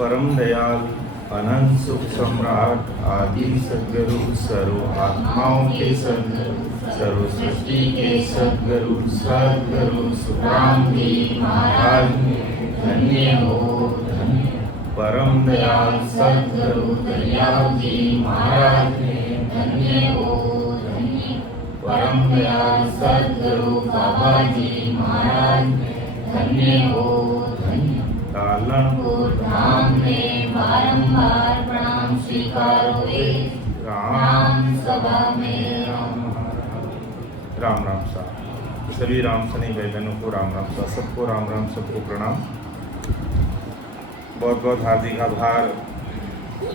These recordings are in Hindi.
परम दयाल अनंत सुख सम्राट आदि सद्गुरु सर्व आत्माओं के सद्गुरु सर्व सृष्टि के सद्गुरु सद्गुरु सुखराम जी महाराज धन्य हो धन्य। परम दयाल सद्गुरु दयाल जी महाराज धन्य हो धन्य। परम दयाल सद्गुरु बाबा जी महाराज धन्य हो धन्य। कालनपुर धाम में बारंबार प्रणाम स्वीकारो राम सभा में राम राम साहब। सभी राम सनी भाई बहनों को राम साहब, सबको राम सबको प्रणाम। बहुत बहुत हार्दिक आभार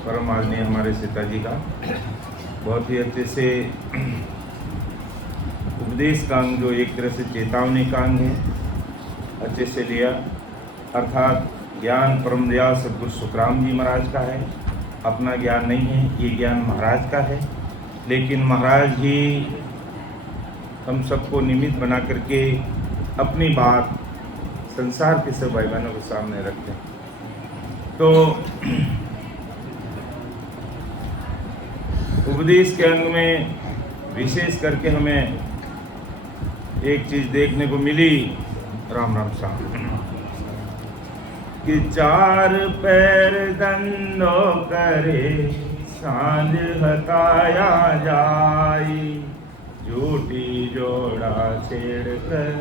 परम आदरणीय हमारे सीता जी का। बहुत ही अच्छे से उपदेश का अंग जो एक तरह से चेतावनी का अंग है अच्छे से लिया, अर्थात ज्ञान परम दयाल सद्गुरु सुखराम जी महाराज का है, अपना ज्ञान नहीं है, ये ज्ञान महाराज का है। लेकिन महाराज ही हम सबको निमित्त बना करके अपनी बात संसार के सब भाई बहनों के सामने रखते हैं। तो उपदेश के अंग में विशेष करके हमें एक चीज़ देखने को मिली, राम साहब, कि चार पैर दंडो करे सांझ हताया जाई, झूठी जोड़ा छेड़ कर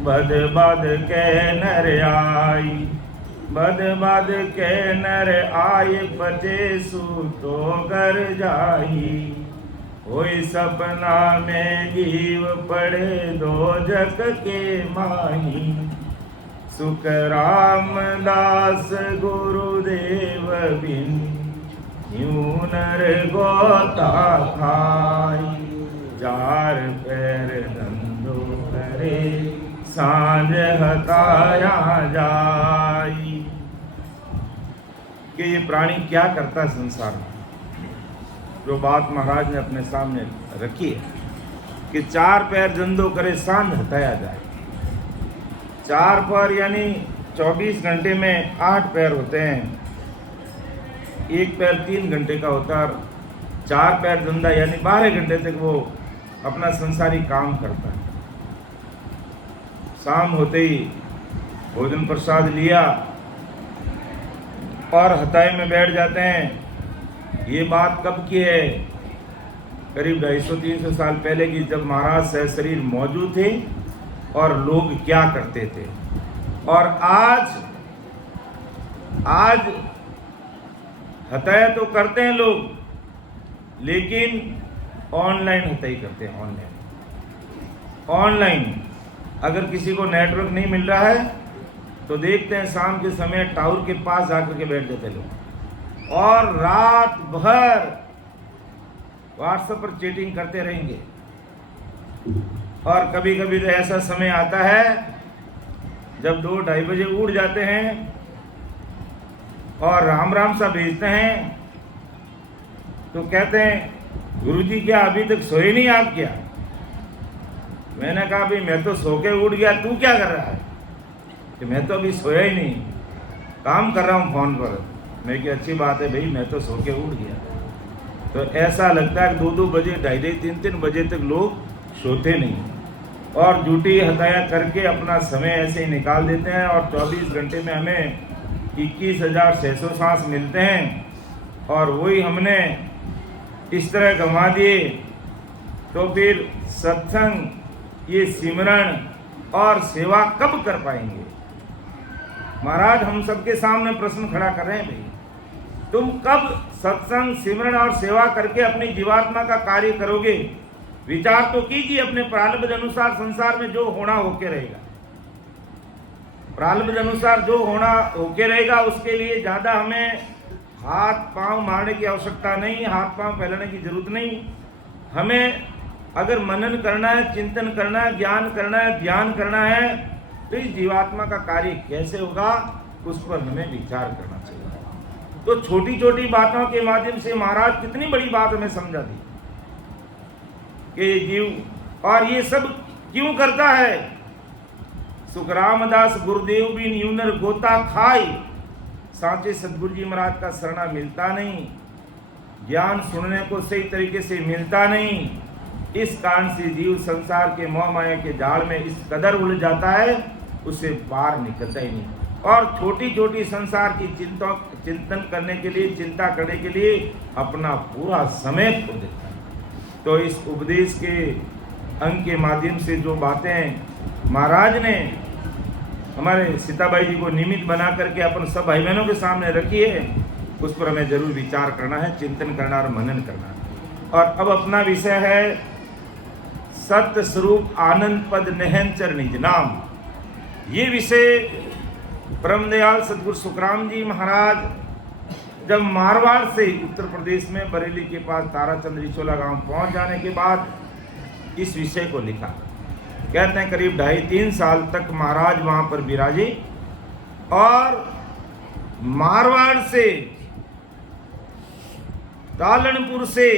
बद बद के नर आई, बद बद के नर आय बचे सू तो कर जाई, कोई सपना में जीव पड़े दो जग के माही, सुख रामदास गुरुदेव बिन यूं नर गोता खाई, चार पैर धंधो करे सांझ हताया जाई। कि ये प्राणी क्या करता है संसार में, जो बात महाराज ने अपने सामने रखी है कि चार पैर धंधो करे सांझ हताया जाए। चार पैर यानी 24 घंटे में 8 पैर होते हैं, एक पैर 3 घंटे का होता है। चार पैर धंधा यानी 12 घंटे तक वो अपना संसारी काम करता है। शाम होते ही भोजन प्रसाद लिया और हताए में बैठ जाते हैं। ये बात कब की है? करीब 250-300 साल पहले की, जब महाराज सह शरीर मौजूद थे और लोग क्या करते थे। और आज हत्या तो करते हैं लोग, लेकिन ऑनलाइन हत्या करते हैं। ऑनलाइन अगर किसी को नेटवर्क नहीं मिल रहा है तो देखते हैं शाम के समय टावर के पास जाकर के बैठ जाते लोग और रात भर व्हाट्सएप पर चैटिंग करते रहेंगे। और कभी कभी तो ऐसा समय आता है जब 2-2:30 बजे उठ जाते हैं और राम सा भेजते हैं तो कहते हैं गुरुजी क्या अभी तक सोए नहीं आप क्या? मैंने कहा भाई मैं तो सो के उठ गया, तू क्या कर रहा है? कि मैं तो अभी सोया ही नहीं, काम कर रहा हूँ फोन पर। मैं कि अच्छी बात है भाई, मैं तो सो के उठ गया। तो ऐसा लगता है 2-2 बजे 2:30 3-3 बजे तक लोग सोते नहीं और ड्यूटी हताया करके अपना समय ऐसे ही निकाल देते हैं। और 24 घंटे में हमें 21,600 सांस मिलते हैं और वही हमने इस तरह गंवा दिए। तो फिर सत्संग, ये सिमरण और सेवा कब कर पाएंगे? महाराज हम सबके सामने प्रश्न खड़ा कर रहे हैं, भाई तुम कब सत्संग, सिमरण और सेवा करके अपनी जीवात्मा का कार्य करोगे? विचार तो कीजिए अपने प्रारब्ध अनुसार संसार में जो होना होके रहेगा। प्रारब्ध अनुसार जो होना होके रहेगा उसके लिए ज्यादा हमें हाथ पांव मारने की आवश्यकता नहीं, हाथ पांव फैलाने की जरूरत नहीं। हमें अगर मनन करना है, चिंतन करना है, ज्ञान करना है, ध्यान करना है तो इस जीवात्मा का कार्य कैसे होगा उस पर हमें विचार करना चाहिए। तो छोटी छोटी बातों के माध्यम से महाराज कितनी बड़ी बात हमें समझा दी कि ये जीव, और ये सब क्यों करता है? सुख रामदास गुरुदेव बिन यूनर गोता खाई, साचे सदगुरु जी महाराज का शरणा मिलता नहीं, ज्ञान सुनने को सही तरीके से मिलता नहीं। इस कारण से जीव संसार के मोह माया के जाल में इस कदर उलझ जाता है, उसे बाहर निकलता ही नहीं। और छोटी छोटी संसार की चिंतन करने के लिए, चिंता करने के लिए अपना पूरा समय खो देता है। तो इस उपदेश के अंग के माध्यम से जो बातें महाराज ने हमारे सीताबाई जी को निमित्त बना करके अपन सब भाई बहनों के सामने रखी है, उस पर हमें जरूर विचार करना है, चिंतन करना और मनन करना है। और अब अपना विषय है सत्य स्वरूप आनंद पद नहनचर निज नाम। ये विषय परम दयाल सदगुरु सुखराम जी महाराज जब मारवाड़ से उत्तर प्रदेश में बरेली के पास ताराचंद रिचोला गांव पहुंच जाने के बाद इस विषय को लिखा। कहते हैं करीब 2.5-3 साल तक महाराज वहां पर विराजे और मारवाड़ से, तालनपुर से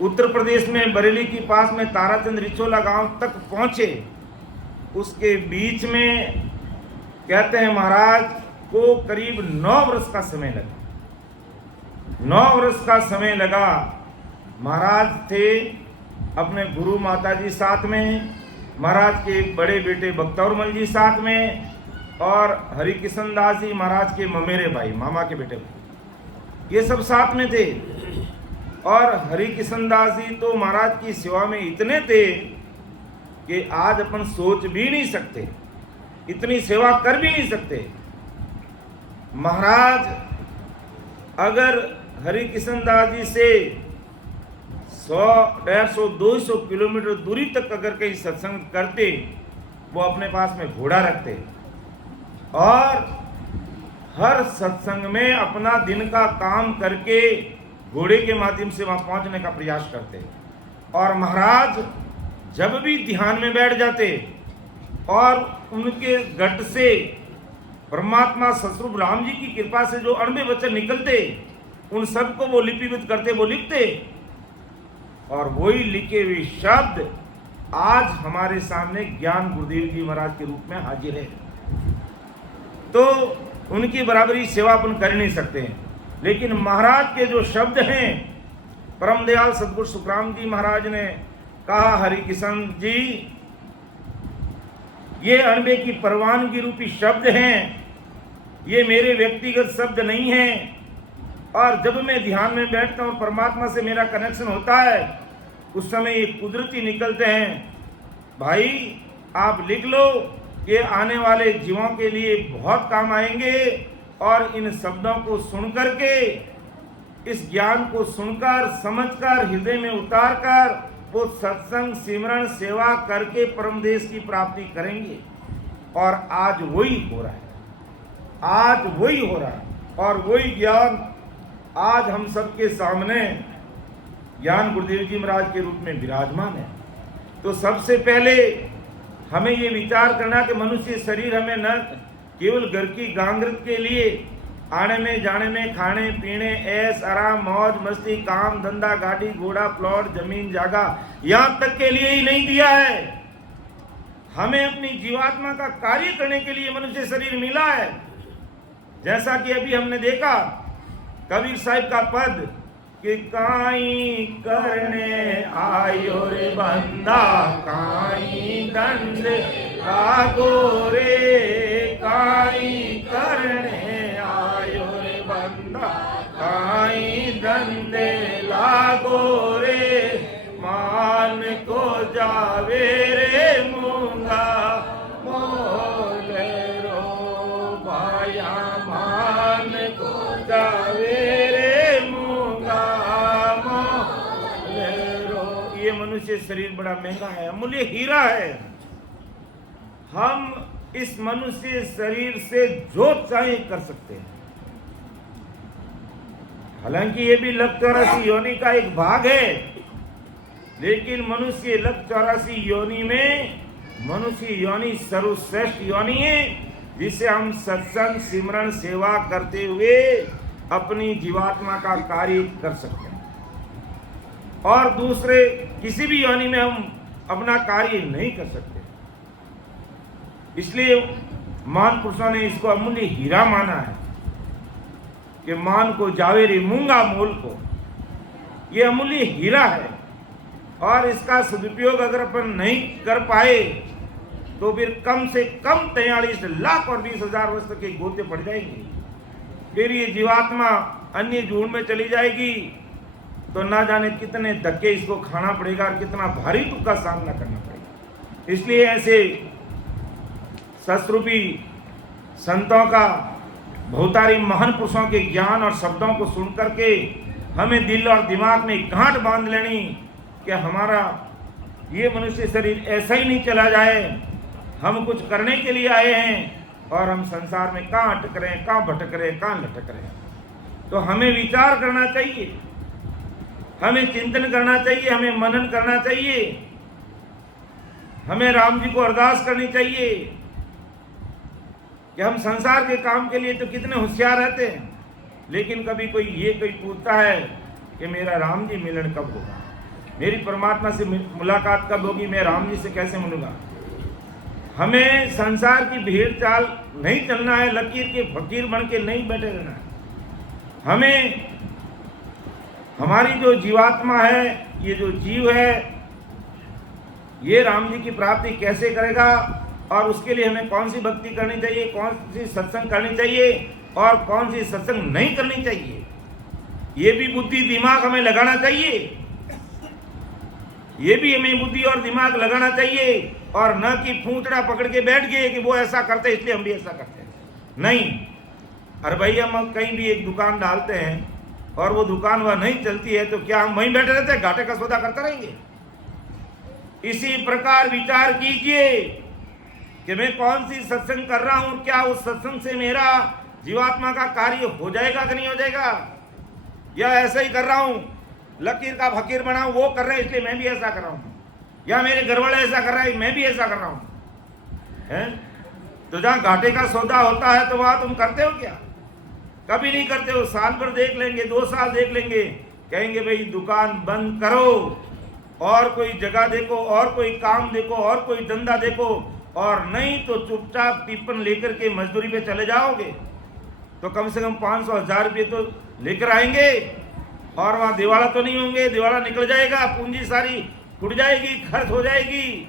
उत्तर प्रदेश में बरेली के पास में ताराचंद रिचोला गांव तक पहुंचे। उसके बीच में कहते हैं महाराज को करीब 9 वर्ष का समय लगा। 9 वर्ष का समय लगा। महाराज थे अपने गुरु माता जी साथ में, महाराज के बड़े बेटे बख्तौरमल जी साथ में, और हरिकिशन दास जी महाराज के ममेरे भाई, मामा के बेटे, ये सब साथ में थे। और हरिकिशन दास जी तो महाराज की सेवा में इतने थे कि आज अपन सोच भी नहीं सकते, इतनी सेवा कर भी नहीं सकते। महाराज अगर हरिकिशन दास जी से 100, 150, 200 किलोमीटर दूरी तक अगर कहीं सत्संग करते, वो अपने पास में घोड़ा रखते और हर सत्संग में अपना दिन का काम करके घोड़े के माध्यम से वहां पहुंचने का प्रयास करते। और महाराज जब भी ध्यान में बैठ जाते और उनके गट से परमात्मा सतरूप राम जी की कृपा से जो अणबे वचन निकलते, उन सबको वो लिपिबद्ध करते, वो लिखते, और वही लिखे हुए शब्द आज हमारे सामने ज्ञान गुरुदेव जी महाराज के रूप में हाजिर है। तो उनकी बराबरी सेवा अपन कर नहीं सकते हैं, लेकिन महाराज के जो शब्द हैं, परम दयाल सदगुरु सुखराम जी महाराज ने कहा, हरिकिशन जी ये अणबे की परवानगी रूपी शब्द हैं, ये मेरे व्यक्तिगत शब्द नहीं हैं। और जब मैं ध्यान में बैठता हूँ, परमात्मा से मेरा कनेक्शन होता है, उस समय ये कुदरती निकलते हैं। भाई आप लिख लो, ये आने वाले जीवों के लिए बहुत काम आएंगे। और इन शब्दों को सुन करके, इस ज्ञान को सुनकर, समझकर, हृदय में उतारकर वो सत्संग, सिमरण, सेवा करके परम देश की प्राप्ति करेंगे। और आज वही हो रहा है, आज वही हो रहा है। और वही ज्ञान आज हम सबके सामने ज्ञान गुरुदेव जी महाराज के रूप में विराजमान है। तो सबसे पहले हमें ये विचार करना कि मनुष्य शरीर हमें न केवल घर की गांगरत के लिए, आने में जाने में, खाने पीने, ऐश आराम, मौज मस्ती, काम धंधा, गाड़ी घोड़ा, प्लॉट, जमीन जगह, यहाँ तक के लिए ही नहीं दिया है। हमें अपनी जीवात्मा का कार्य करने के लिए मनुष्य शरीर मिला है। जैसा कि अभी हमने देखा कबीर साहिब का पद कि काई करने आयो रे बंदा, काई दंड लागो रे, काई करने आयो रे बंदा, काई दंड लागो रे, मान को जावे रे मूंगा, मोल रो भाया, मान को जावे रे मूंगा, मोल रो। ये मनुष्य शरीर बड़ा महंगा है, अमूल्य हीरा है। हम इस मनुष्य शरीर से जो चाहे कर सकते हैं। हालांकि ये भी लख 84 योनि का एक भाग है, लेकिन मनुष्य लख 84 योनि में मनुष्य योनि सर्वश्रेष्ठ योनि है, जिसे हम सत्संग, सिमरण, सेवा करते हुए अपनी जीवात्मा का कार्य कर सकते हैं। और दूसरे किसी भी योनि में हम अपना कार्य नहीं कर सकते। इसलिए महान पुरुषों ने इसको अमूल्य हीरा माना है कि मान को जावेरी मूंगा मोल को, ये अमूल्य हीरा है। और इसका सदुपयोग अगर अपन नहीं कर पाए तो फिर कम से कम 43 लाख और 20,000 वर्ष के गोते पड़ जाएंगे। फिर ये जीवात्मा अन्य जून में चली जाएगी तो ना जाने कितने धक्के इसको खाना पड़ेगा और कितना भारी दुख का सामना करना पड़ेगा। इसलिए ऐसे सस्रूपी संतों का, बहुतारी महान पुरुषों के ज्ञान और शब्दों को सुन करके हमें दिल और दिमाग में गांठ बांध लेनी कि हमारा ये मनुष्य शरीर ऐसा ही नहीं चला जाए, हम कुछ करने के लिए आए हैं और हम संसार में कहाँ अटक रहे हैं, कहाँ भटक रहे हैं, कहाँ लटक रहे हैं। तो हमें विचार करना चाहिए, हमें चिंतन करना चाहिए, हमें मनन करना चाहिए, हमें राम जी को अरदास करनी चाहिए कि हम संसार के काम के लिए तो कितने होशियार रहते हैं, लेकिन कभी कोई पूछता है कि मेरा राम जी मिलन कब होगा, मेरी परमात्मा से मुलाकात कब होगी, मैं राम जी से कैसे मिलूंगा। हमें संसार की भीड़ चाल नहीं चलना है, लकीर के फकीर बन के नहीं बैठे रहना है। हमें हमारी जो जीवात्मा है, ये जो जीव है, ये राम जी की प्राप्ति कैसे करेगा और उसके लिए हमें कौन सी भक्ति करनी चाहिए, कौन सी सत्संग करनी चाहिए और कौन सी सत्संग नहीं करनी चाहिए, ये भी बुद्धि दिमाग हमें लगाना चाहिए। ये भी हमें बुद्धि और दिमाग लगाना चाहिए और न कि पूंछड़ा पकड़ के बैठ गए कि वो ऐसा करते इसलिए हम भी ऐसा करते हैं। नहीं, अरे भाई हम कहीं भी एक दुकान डालते हैं और वो दुकान वह नहीं चलती है तो क्या हम वहीं बैठे रहते हैं, घाटे का सौदा करते रहेंगे? इसी प्रकार विचार कीजिए कि मैं कौन सी सत्संग कर रहा हूं, क्या उस सत्संग से मेरा जीवात्मा का कार्य हो जाएगा कि नहीं हो जाएगा, या ऐसा ही कर रहा हूं, लकीर का फकीर बना हूं, वो कर रहे हैं इसलिए मैं भी ऐसा कर रहा हूं, या मेरे घर वाले ऐसा कर रहे हैं मैं भी ऐसा कर रहा हूं है? तो जहां घाटे का सौदा होता है तो वहां तुम करते हो क्या? कभी नहीं करते हो। साल भर देख लेंगे, 2 साल देख लेंगे, कहेंगे भाई दुकान बंद करो और कोई जगह देखो और कोई काम देखो और कोई धंधा देखो, और नहीं तो चुपचाप टिप्पण लेकर के मजदूरी पे चले जाओगे तो कम से कम 500-1000 रुपये तो लेकर आएंगे और वहां दिवाला तो नहीं होंगे, दिवाला निकल जाएगा, पूंजी सारी टूट जाएगी, खर्च हो जाएगी,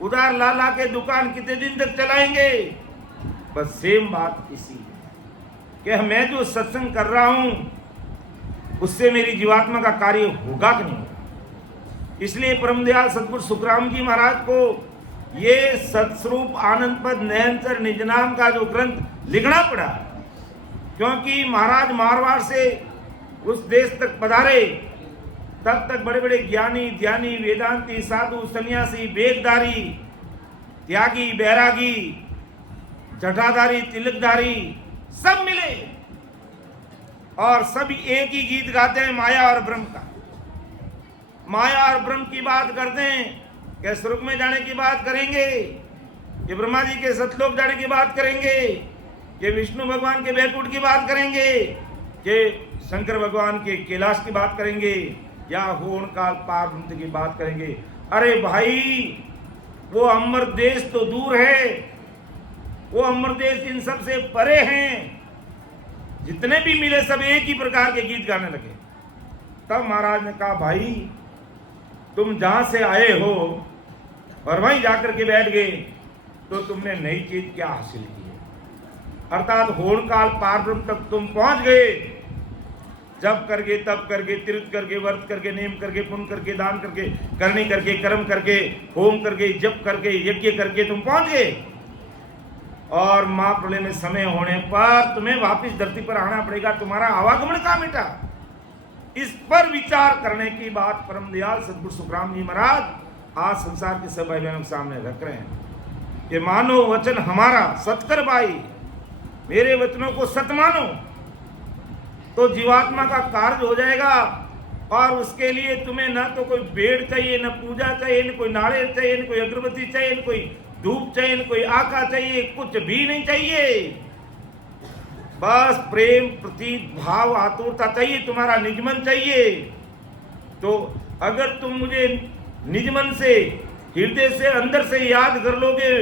उधार ला ला के दुकान कितने दिन तक चलाएंगे। बस सेम बात इसी कि मैं जो सत्संग कर रहा हूं उससे मेरी जीवात्मा का कार्य होगा कि नहीं होगा। इसलिए परमदयाल सतगुरु सुखराम जी महाराज को ये सत्स्वरूप आनंद पद नयनचर निज नाम का जो ग्रंथ लिखना पड़ा, क्योंकि महाराज मारवाड़ से उस देश तक पधारे तब तक बड़े बड़े ज्ञानी ध्यानी वेदांती साधु सन्यासी वेदधारी त्यागी बैरागी जटाधारी तिलकधारी सब मिले और सभी एक ही गीत गाते हैं माया और ब्रह्म का। माया और ब्रह्म की बात करते हैं कि स्वर्ग में जाने की बात करेंगे, कि ब्रह्मा जी के सतलोक जाने की बात करेंगे, कि विष्णु भगवान के बैकुंठ की बात करेंगे, कि शंकर भगवान के कैलाश की बात करेंगे, या होण काल पार ब्रह्म की बात करेंगे। अरे भाई वो अमर देश तो दूर है, वो अमर देश इन सब से परे हैं। जितने भी मिले सब एक ही प्रकार के गीत गाने लगे। तब महाराज ने कहा भाई तुम जहां से आए हो और वहीं जाकर के बैठ गए तो तुमने नई चीज क्या हासिल की है, अर्थात होण काल पार ब्रह्म तक तुम पहुंच गए। जब करके तब करके तीर्थ करके व्रत करके नेम करके पुण्य करके दान करके करनी करके कर्म करके होम करके जप करके यज्ञ करके तुम पहुंच गए, और महाप्रलय में समय होने पर तुम्हें वापस धरती पर आना पड़ेगा। तुम्हारा आवागमन कहां मिटा? इस पर विचार करने की बात परमदयाल सतगुरु सुखराम जी महाराज आज संसार के सब भाई बहनों के सामने रख रहे हैं कि मानो वचन हमारा सत्कर भाई, मेरे वचनों को सत मानो तो जीवात्मा का कार्य हो जाएगा। और उसके लिए तुम्हें न तो कोई बेड़ चाहिए, न पूजा चाहिए, न कोई नारियल चाहिए, न कोई अगरबत्ती चाहिए, न कोई धूप चाहिए, न कोई आका चाहिए, कुछ भी नहीं चाहिए। बस प्रेम प्रतीत भाव आतुरता चाहिए, तुम्हारा निजमन चाहिए। तो अगर तुम मुझे निजमन से हृदय से अंदर से याद कर लोगे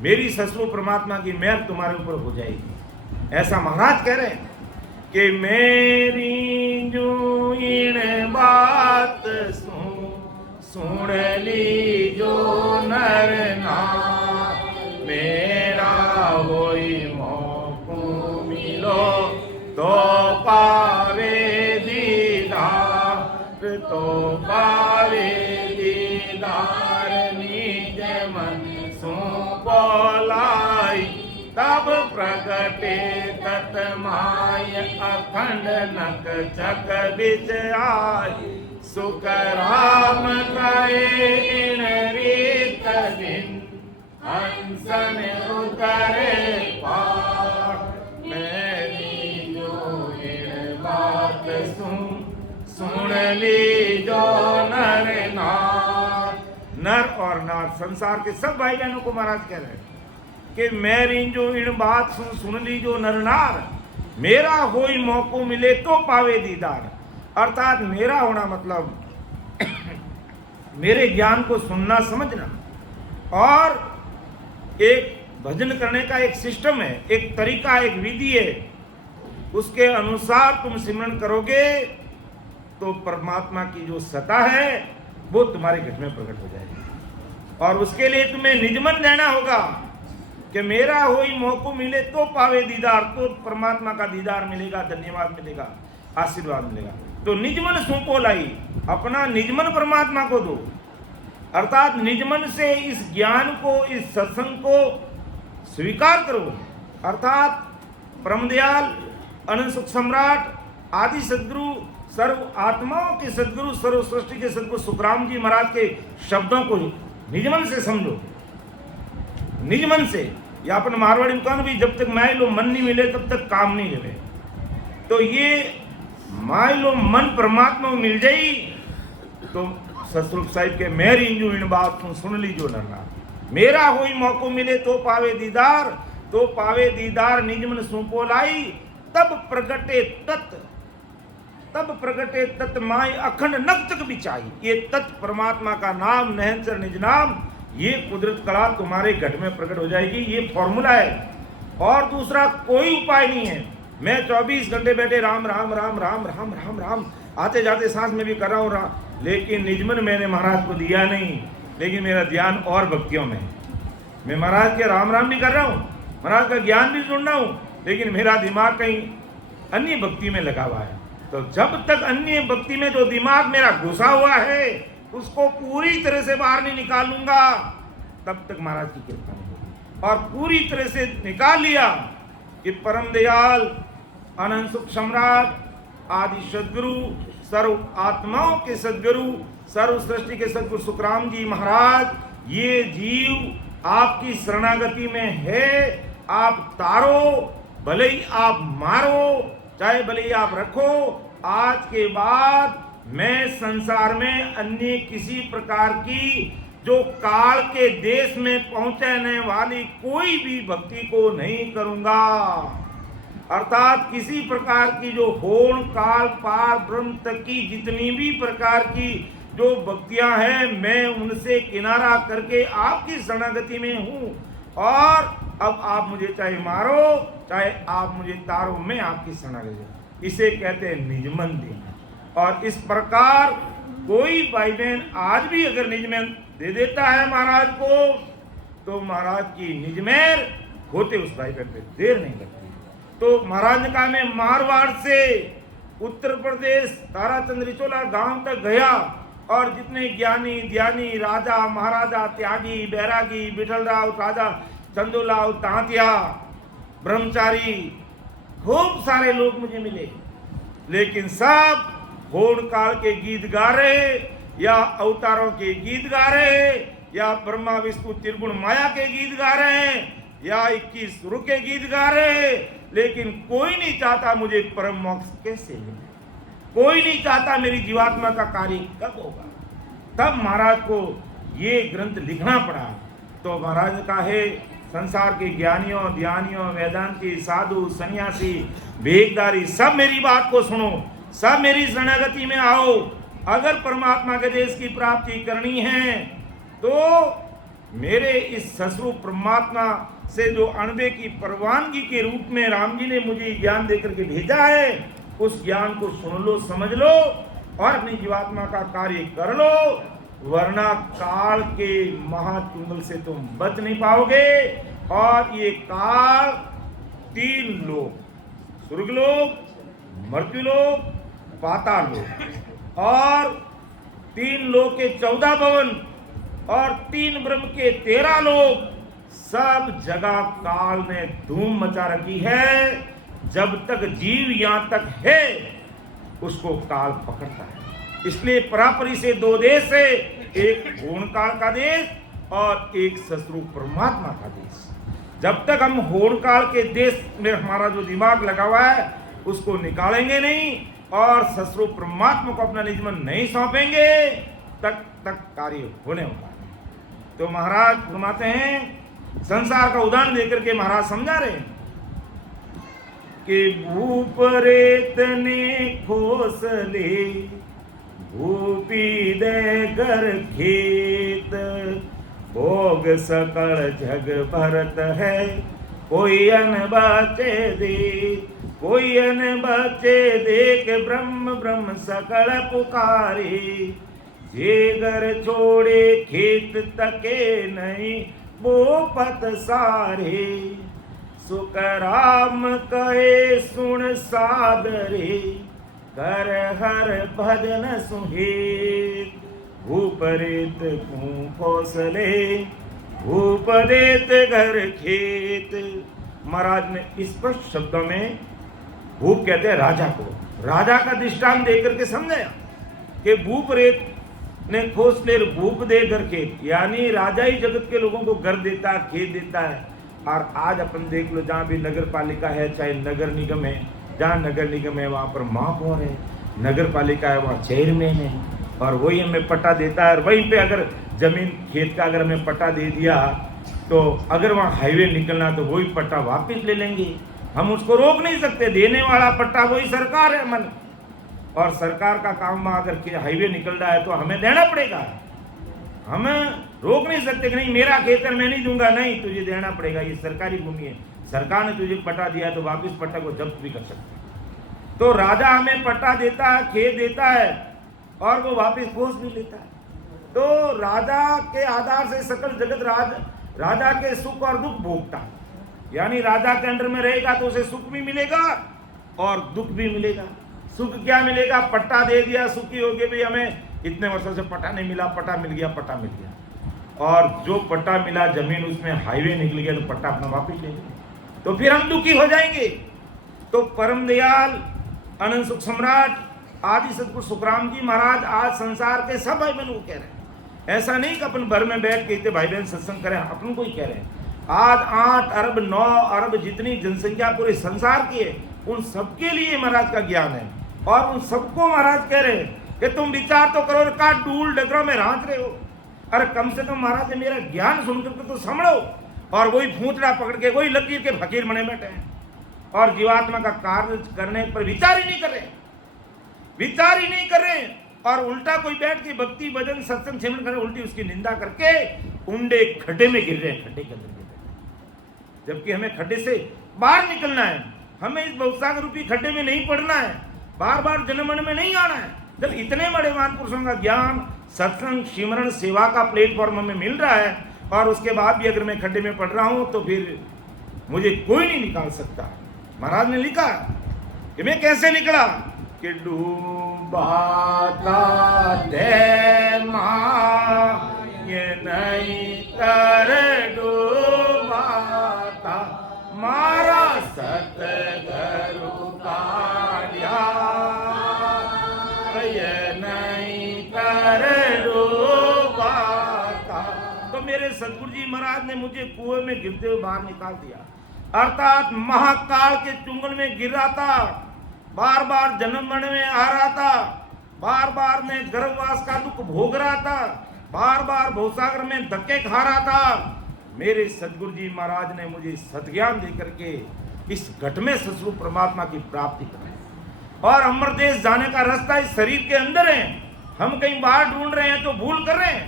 मेरी ससुर परमात्मा की मेहर तुम्हारे ऊपर हो जाएगी। ऐसा महाराज कह रहे हैं कि मेरी जो इन बात सुन ली जो नर नार, मेरा होई मौको मिलो तो पावे दीदार, तो पावे दीदार निज मन सो बोलाई, तब प्रगटे तत्माय अखंड नक चक बिच आय, सुख राम कहे इन रीत दिन हंसन उतरे पार, मेरी जो इन बात सुन ली जो नर नार। नर और नार संसार के सब भाई बहनों को महाराज कह रहे हैं कि मेरी जो इन बात सुन ली जो नर नार, मेरा होई मौको मिले तो पावे दीदार। अर्थात मेरा होना मतलब मेरे ज्ञान को सुनना समझना, और एक भजन करने का एक सिस्टम है, एक तरीका, एक विधि है, उसके अनुसार तुम सिमरन करोगे तो परमात्मा की जो सत्ता है वो तुम्हारे घट में प्रकट हो जाएगी। और उसके लिए तुम्हें निजमन देना होगा कि मेरा होई मौको मिले तो पावे दीदार, तो परमात्मा का दीदार मिलेगा, धन्यवाद मिलेगा, आशीर्वाद मिलेगा। तो निजमन सौंपो लाई, अपना निजमन परमात्मा को दो। अर्थात निजमन से इस ज्ञान को, इस सत्संग को स्वीकार करो। अर्थात परमदयाल अनंत सुख सम्राट आदि सदगुरु, सर्व आत्माओं के सदगुरु, सर्व सृष्टि के सदगुरु सुखराम जी महाराज के शब्दों को निजमन से समझो, निजमन से। या अपन मारवाड़ी में कहना भी, जब तक माय लो मन नहीं मिले तब तक काम नहीं लेवे। तो ये माय लो मन परमात्मा में मिल जाई तो सतरूप साहिब के मेरी इंजू इन बात सुन लीजो नरना, मेरा होई मौको मिले तो पावे दीदार, तो पावे दीदार निजमन सौंपो लाई, तब प्रगटे तत्, तब प्रगटे तत् माय अखंड नक तक बिछाई। ये तत् परमात्मा का नाम, नहनचर निज नाम, ये कुदरत कला तुम्हारे घट में प्रकट हो जाएगी। ये फॉर्मूला है, और दूसरा कोई उपाय नहीं है। मैं 24 घंटे बैठे राम राम राम राम राम राम राम, आते जाते सांस में भी कर रहा हूँ, लेकिन निजमन मैंने महाराज को दिया नहीं। लेकिन मेरा ध्यान और भक्तियों में, मैं महाराज के राम राम भी कर रहा हूँ, महाराज का ज्ञान भी सुन रहा हूँ, लेकिन मेरा दिमाग कहीं अन्य भक्ति में लगा हुआ है। तो जब तक अन्य भक्ति में जो दिमाग मेरा घुसा हुआ है उसको पूरी तरह से बाहर नहीं निकालूंगा, तब तक महाराज की कृपा नहीं होगी। और पूरी तरह से निकाल लिया कि परम दयाल अनंत सुख सम्राट आदि सदगुरु, सर्व आत्माओं के सदगुरु, सर्व सृष्टि के सदगुरु सुखराम जी महाराज, ये जीव आपकी शरणागति में है। आप तारो, भले ही आप मारो, चाहे भले ही आप रखो, आज के बाद मैं संसार में अन्य किसी प्रकार की जो काल के देश में पहुंचने वाली कोई भी भक्ति को नहीं करूंगा। अर्थात किसी प्रकार की जो होण काल पार ब्रह्म तक की जितनी भी प्रकार की जो भक्तियां हैं, मैं उनसे किनारा करके आपकी शरणागति में हूं। और अब आप मुझे चाहे मारो, चाहे आप मुझे तारो, मैं आपकी शरणागति। इसे कहते हैं निजमन देना। और इस प्रकार कोई भाई बहन आज भी अगर निजमन दे देता है महाराज को, तो महाराज की निजमेर होते उस भाई बहन पे देर नहीं लगती। तो महाराज ने कहा मैं मारवाड़ से उत्तर प्रदेश ताराचंद रिचोला गांव तक गया, और जितने ज्ञानी ध्यानी राजा महाराजा त्यागी बैरागी बिठलराव राजा चंदूलाल तांतिया ब्रह्मचारी खूब सारे लोग मुझे मिले, लेकिन सब होड़ काल के गीत गा रहे, या अवतारों के गीत गा रहे, या ब्रह्मा विष्णु त्रिगुण माया के गीत गा रहे, या 21 रूप के गीत गा रहे, लेकिन कोई नहीं चाहता मुझे परम मोक्ष कैसे मिले, कोई नहीं चाहता मेरी जीवात्मा का कार्य कब होगा। तब महाराज को ये ग्रंथ लिखना पड़ा। तो महाराज ने कहा है संसार के ज्ञानियों ध्यानियों वेदांती साधु सन्यासी भेगदारी सब मेरी बात को सुनो, सब मेरी शरणागति में आओ। अगर परमात्मा के देश की प्राप्ति करनी है तो मेरे इस ससुर परमात्मा से जो अणबे की परवानगी के रूप में राम जी ने मुझे ज्ञान देकर के भेजा है, उस ज्ञान को सुन लो, समझ लो और अपनी जीवात्मा का कार्य कर लो, वरना काल के महाचुंगल से तुम बच नहीं पाओगे। और ये काल 3 लोक, स्वर्गलोक, मर्त्युलोक, पाताल लोक, और 3 लोक के 14 भवन और 3 ब्रह्म के 13 लोक, सब जगह काल ने धूम मचा रखी है। जब तक जीव यहां तक है उसको काल पकड़ता है। इसलिए परापरी से 2 देश है, एक होण काल का देश और एक ससुर परमात्मा का देश। जब तक हम होण काल के देश में हमारा जो दिमाग लगा हुआ है उसको निकालेंगे नहीं और ससुर परमात्मा को अपना निज मन नहीं सौंपेंगे, तक कार्य होने वाला है। तो महाराज फरमाते हैं, संसार का उदाहरण देकर के महाराज समझा रहे हैं कि भूप रेत ने खोसले, भूपी दे घर खेत, भोग सकल जग भरत है, कोई अन बचे दे, कोई अन बचे देख ब्रह्म ब्रह्म सकल पुकारे, जे घर छोड़े खेत तके नहीं वो पत सारे, सुख राम कहे सुन सादरे, कर हर भजन सुहेत, भूप रेत को खोसले, भूप रेत घर खेत। महाराज ने स्पष्ट शब्दों में भूप कहते हैं राजा को, राजा का दृष्टांत देकर के समझाया कि भूप रेत ने खोसले, भूप दे घर खेत, यानी राजा ही जगत के लोगों को घर देता है, खेत देता है। और आज अपन देख लो, जहाँ भी नगर पालिका है, चाहे नगर निगम है, जहाँ नगर निगम है वहाँ पर महापौर है, नगर पालिका है वहाँ चेयरमैन है, और वही हमें पट्टा देता है। और वहीं पे अगर जमीन खेत का अगर हमें पट्टा दे दिया तो अगर वहाँ हाईवे निकलना तो वही पट्टा वापस ले लेंगे, हम उसको रोक नहीं सकते। देने वाला पट्टा वही सरकार है मन, और सरकार का काम में अगर हाईवे निकल रहा है तो हमें देना पड़ेगा, हम रोक नहीं सकते कि नहीं मेरा खेत है मैं नहीं दूंगा, नहीं तुझे देना पड़ेगा, ये सरकारी भूमि है, सरकार ने तुझे पट्टा दिया है तो वापस पट्टा को जब्त भी कर सकते। तो राजा हमें पट्टा देता है, खेत देता है और वो वापस पोस भी लेता है। तो राजा के आधार से सकल जगत राजा के सुख और दुख भोगता, यानी राजा के अंडर में रहेगा तो उसे सुख भी मिलेगा और दुख भी मिलेगा। सुख क्या मिलेगा, पट्टा दे दिया, सुखी हो गए भाई, हमें इतने वर्षों से पट्टा नहीं मिला, पट्टा मिल गया, पट्टा मिल गया। और जो पट्टा मिला जमीन उसमें हाईवे निकल गया तो पट्टा अपना वापस ले गए, तो फिर हम दुखी हो जाएंगे। तो परम दयाल अनंत सुख सम्राट आदि सतगुरु सुखराम जी महाराज आज संसार के सब भाई बहनों को कह रहे हैं, ऐसा नहीं कि अपन भर में बैठ के इतने भाई बहन सत्संग करें, अपन को ही कह रहे हैं। आज 8 अरब 9 अरब जितनी जनसंख्या पूरे संसार की है, उन सबके लिए महाराज का ज्ञान है। और उन सबको महाराज कह रहे हैं कि तुम विचार तो करो, का डूल डगरों में रांच रहे हो, अरे कम से कम महाराज मेरा ज्ञान सुनकर तो समझो। और वही फूंचड़ा पकड़ के वही लकीर के फकीर बने बैठे हैं और जीवात्मा का कार्य करने पर विचार ही नहीं कर रहे, विचार ही नहीं कर रहे। और उल्टा कोई बैठ के भक्ति भजन सत्संग सेवन करे, उल्टी उसकी निंदा करके उंडे खड्डे में गिर रहे हैं, खड्डे के अंदर गिर रहे हैं। जबकि हमें खड्डे से बाहर निकलना है, हमें इस भवसागर रूपी खड्डे में नहीं पड़ना है, बार बार जन्म में नहीं आना है। जब इतने बड़े महान पुरुषों का ज्ञान सत्संग सिमरण सेवा का प्लेटफॉर्म हमें मिल रहा है और उसके बाद भी अगर मैं खड्डे में पड़ रहा हूं तो फिर मुझे कोई नहीं निकाल सकता। महाराज ने लिखा कि मैं कैसे निकला कि डूबा था दे मां ये नहीं तर डूबा था मारा सतगुरु काढ़िया ये नहीं तर डूबा था। तो मेरे सतगुरु जी महाराज ने मुझे कुएं में गिरते हुए बाहर निकाल दिया, अर्थात महाकाल के चुंगल में गिर रहा था, बार बार जन्म मरने में आ रहा था, बार बार मैं गर्भवास का दुख भोग रहा था, बार बार भवसागर में धक्के खा रहा था। मेरे सतगुरु जी महाराज ने मुझे सतज्ञान देकर के इस घट में ससुर परमात्मा की प्राप्ति कराई और अमर देश जाने का रास्ता इस शरीर के अंदर है। हम कहीं बाहर ढूंढ रहे हैं तो भूल कर रहे हैं।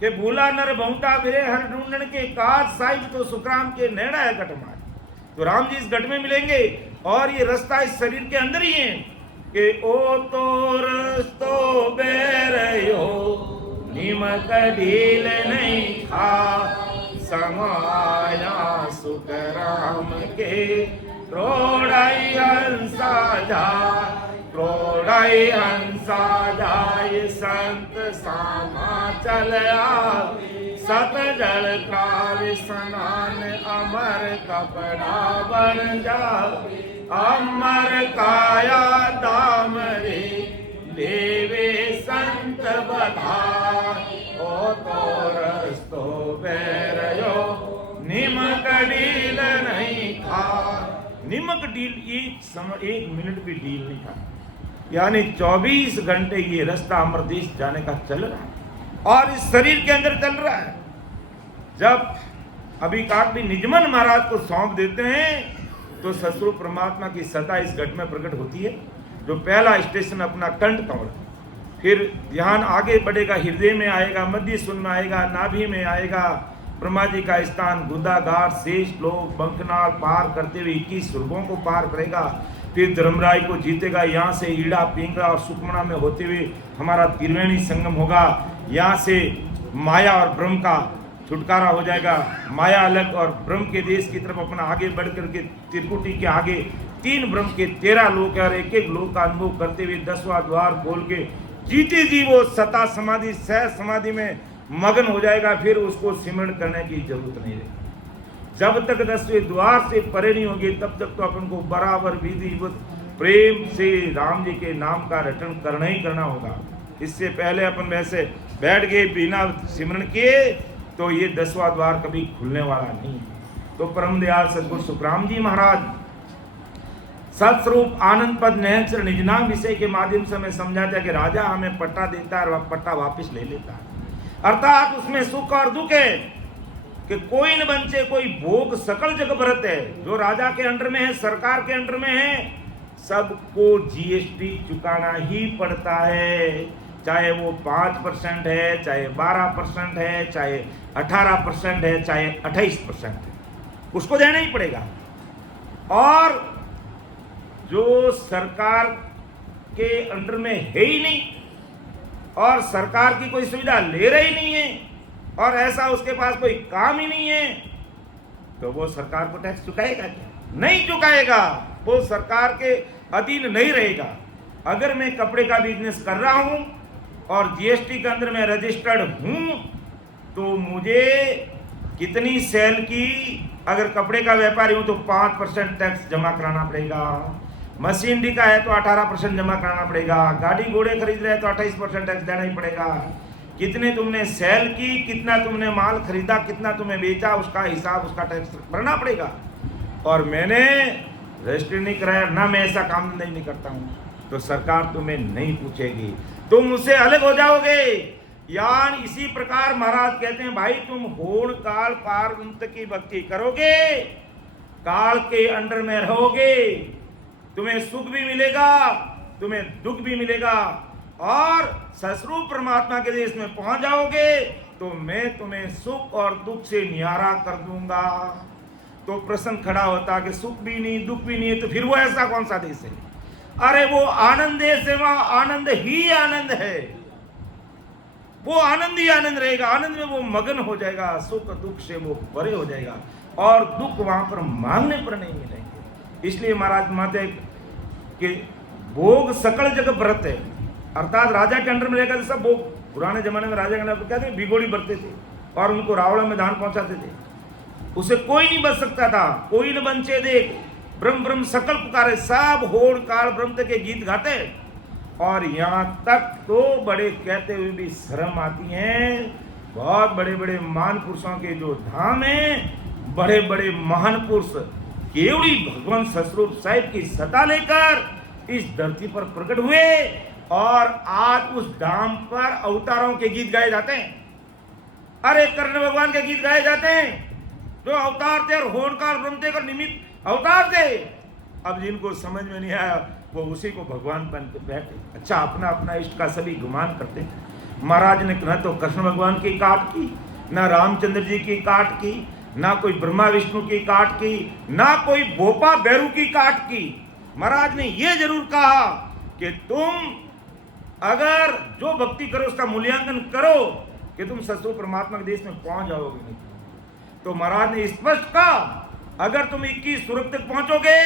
कि भूला नर बहुता बिरे हर ढूंढन के काज साहिब तो सुखराम के नैना है घट मार। तो राम जी इस घट में मिलेंगे और ये रास्ता इस शरीर के अंदर ही है कि ओ तो रस्तो बेरयो निमक ढील नहीं खा समाया सुखराम के क्रोड़ाई हंसा जाय क्रोड़ाई हंसा जाय संत सामा चलया सत जल प्राव स्नान अमर कपड़ा बन जा अमर काया दाम रे देवे संत बधाई ओ तो रस्तो बैरयो निमक डील नहीं खा। निमक डील एक मिनट भी डील नहीं था, यानी 24 घंटे ये रास्ता अमरदेश जाने का चल रहा है और इस शरीर के अंदर चल रहा है। जब अभी काकड़ी निजमन महाराज को सौंप देते हैं तो ससुर परमात्मा की सत्ता इस घट में प्रकट होती है। जो पहला स्टेशन अपना कंठ कमल, फिर ध्यान आगे बढ़ेगा, हृदय में आएगा, मध्य सुन में आएगा, नाभि में आएगा, ब्रह्मा जी का स्थान गुदागार शेष लोग बंकनाल पार करते हुए 21 स्वर्गों को पार करेगा। फिर धर्मराय को जीतेगा, यहाँ से ईड़ा पिंगला और सुकमणा में होते हुए हमारा त्रिवेणी संगम होगा। यहाँ से माया और ब्रह्म का छुटकारा हो जाएगा। माया अलग और ब्रह्म के देश की तरफ अपना आगे बढ़ करके त्रिकुटी के आगे 3 ब्रह्म के 13 लोक और एक एक लोक का अनुभव करते हुए 10वां द्वार खोल के जीते जी वो सता समाधि सह समाधि में मगन हो जाएगा। फिर उसको सिमरण करने की जरूरत नहीं रहेगी। जब तक 10वें द्वार से परे नहीं होंगे तब तक तो अपन को बराबर विधिवत प्रेम से राम जी के नाम का रटन करना ही करना होगा। इससे पहले अपन वैसे बैठ गए बिना सिमरण किए तो ये 10वां द्वार कभी खुलने वाला नहीं। तो परम दयाल सदगुरु सुखराम जी महाराज सत्स्वरूप आनंद पद नहन निज नाम विषय के माध्यम से हमें समझाता है कि राजा हमें पट्टा देता है और पट्टा वापस ले लेता है। अर्थात उसमें सुख और दुख है कि कोई न बंचे कोई भोग सकल जग भरत है। जो राजा के अंडर में है, सरकार के अंडर में है, सबको जीएसटी चुकाना ही पड़ता है। चाहे वो 5% है, चाहे 12% है, चाहे 18% है, चाहे 28% है, उसको देना ही पड़ेगा। और जो सरकार के अंडर में है ही नहीं और सरकार की कोई सुविधा ले रही नहीं है और ऐसा उसके पास कोई काम ही नहीं है, तो वो सरकार को टैक्स चुकाएगा क्या? नहीं चुकाएगा। वो सरकार के अधीन नहीं रहेगा। अगर मैं कपड़े का बिजनेस कर रहा हूं और जीएसटी के अंदर मैं रजिस्टर्ड हूं तो मुझे कितनी सेल की, अगर कपड़े का व्यापारी हूं तो 5% टैक्स जमा कराना पड़ेगा। मशीनरी का है तो 18% जमा कराना पड़ेगा। गाड़ी घोड़े खरीद रहे हैं तो 28% टैक्स देना ही पड़ेगा। कितने तुमने सेल की, कितना तुमने माल खरीदा, कितना तुमने बेचा, उसका हिसाब, उसका टैक्स भरना पड़ेगा। और मैंने रजिस्ट्री नहीं कराया ना, मैं ऐसा काम नहीं करता हूँ, तो सरकार तुम्हें नहीं पूछेगी, तुम उससे अलग हो जाओगे। यान इसी प्रकार महाराज कहते हैं भाई तुम होड़ काल पार की भक्ति करोगे, काल के अंडर में रहोगे, तुम्हें सुख भी मिलेगा, तुम्हें दुख भी मिलेगा और ससुर परमात्मा के देश में पहुंच जाओगे तो मैं तुम्हें सुख और दुख से निहारा कर दूंगा। तो प्रश्न खड़ा होता कि सुख भी नहीं दुख भी नहीं है तो फिर वो ऐसा कौन सा देश है? अरे वो आनंद देश है, वहां आनंद ही आनंद है, वो आनंद ही आनंद रहेगा। आनंद में वो मगन हो जाएगा, सुख दुख से वो परे हो जाएगा और दुख वहां पर मांगने पर नहीं मिलेंगे। इसलिए महाराज माते कि भोग सकल जगह व्रत है, अर्थात राजा के अंडर में रहेगा तो सब भोग। पुराने जमाने में राजा के अंडर क्या थे, भिगोड़ी बरते थे और उनको रावण में दान पहुंचाते थे, उसे कोई नहीं बच सकता था। कोई न बंचे देख ब्रह्म ब्रह्म सकल पुकारे, सब होड़ काल ब्रह्म तक के गीत गाते। और यहाँ तक तो बड़े कहते हुए भी शर्म आती है, बहुत बड़े बड़े महान पुरुषों के जो धाम है, बड़े बड़े महान पुरुष केवड़ी भगवान ससुर साहिब की सत्ता लेकर इस धरती पर प्रकट हुए और आज उस धाम पर अवतारों के गीत गाए जाते हैं। अरे कृष्ण भगवान के गीत गाए जाते हैं जो अवतार थे और होड़काल ब्रह्म का निमित्त अवतार थे। अब जिनको समझ में नहीं आया वो उसी को भगवान बन के बैठे। अच्छा, अपना अपना इष्ट का सभी गुमान करते हैं, महाराज ने न तो कृष्ण भगवान की काट की, न रामचंद्र जी की काट की, ना कोई ब्रह्मा विष्णु की काट की, ना कोई भोपा बैरू की काट की। महाराज ने यह जरूर कहा कि तुम अगर जो भक्ति करो उसका मूल्यांकन करो कि तुम ससुर परमात्मा के देश में पहुंच जाओगे नहीं। तो महाराज ने स्पष्ट कहा, अगर तुम 21 सूरत तक पहुंचोगे,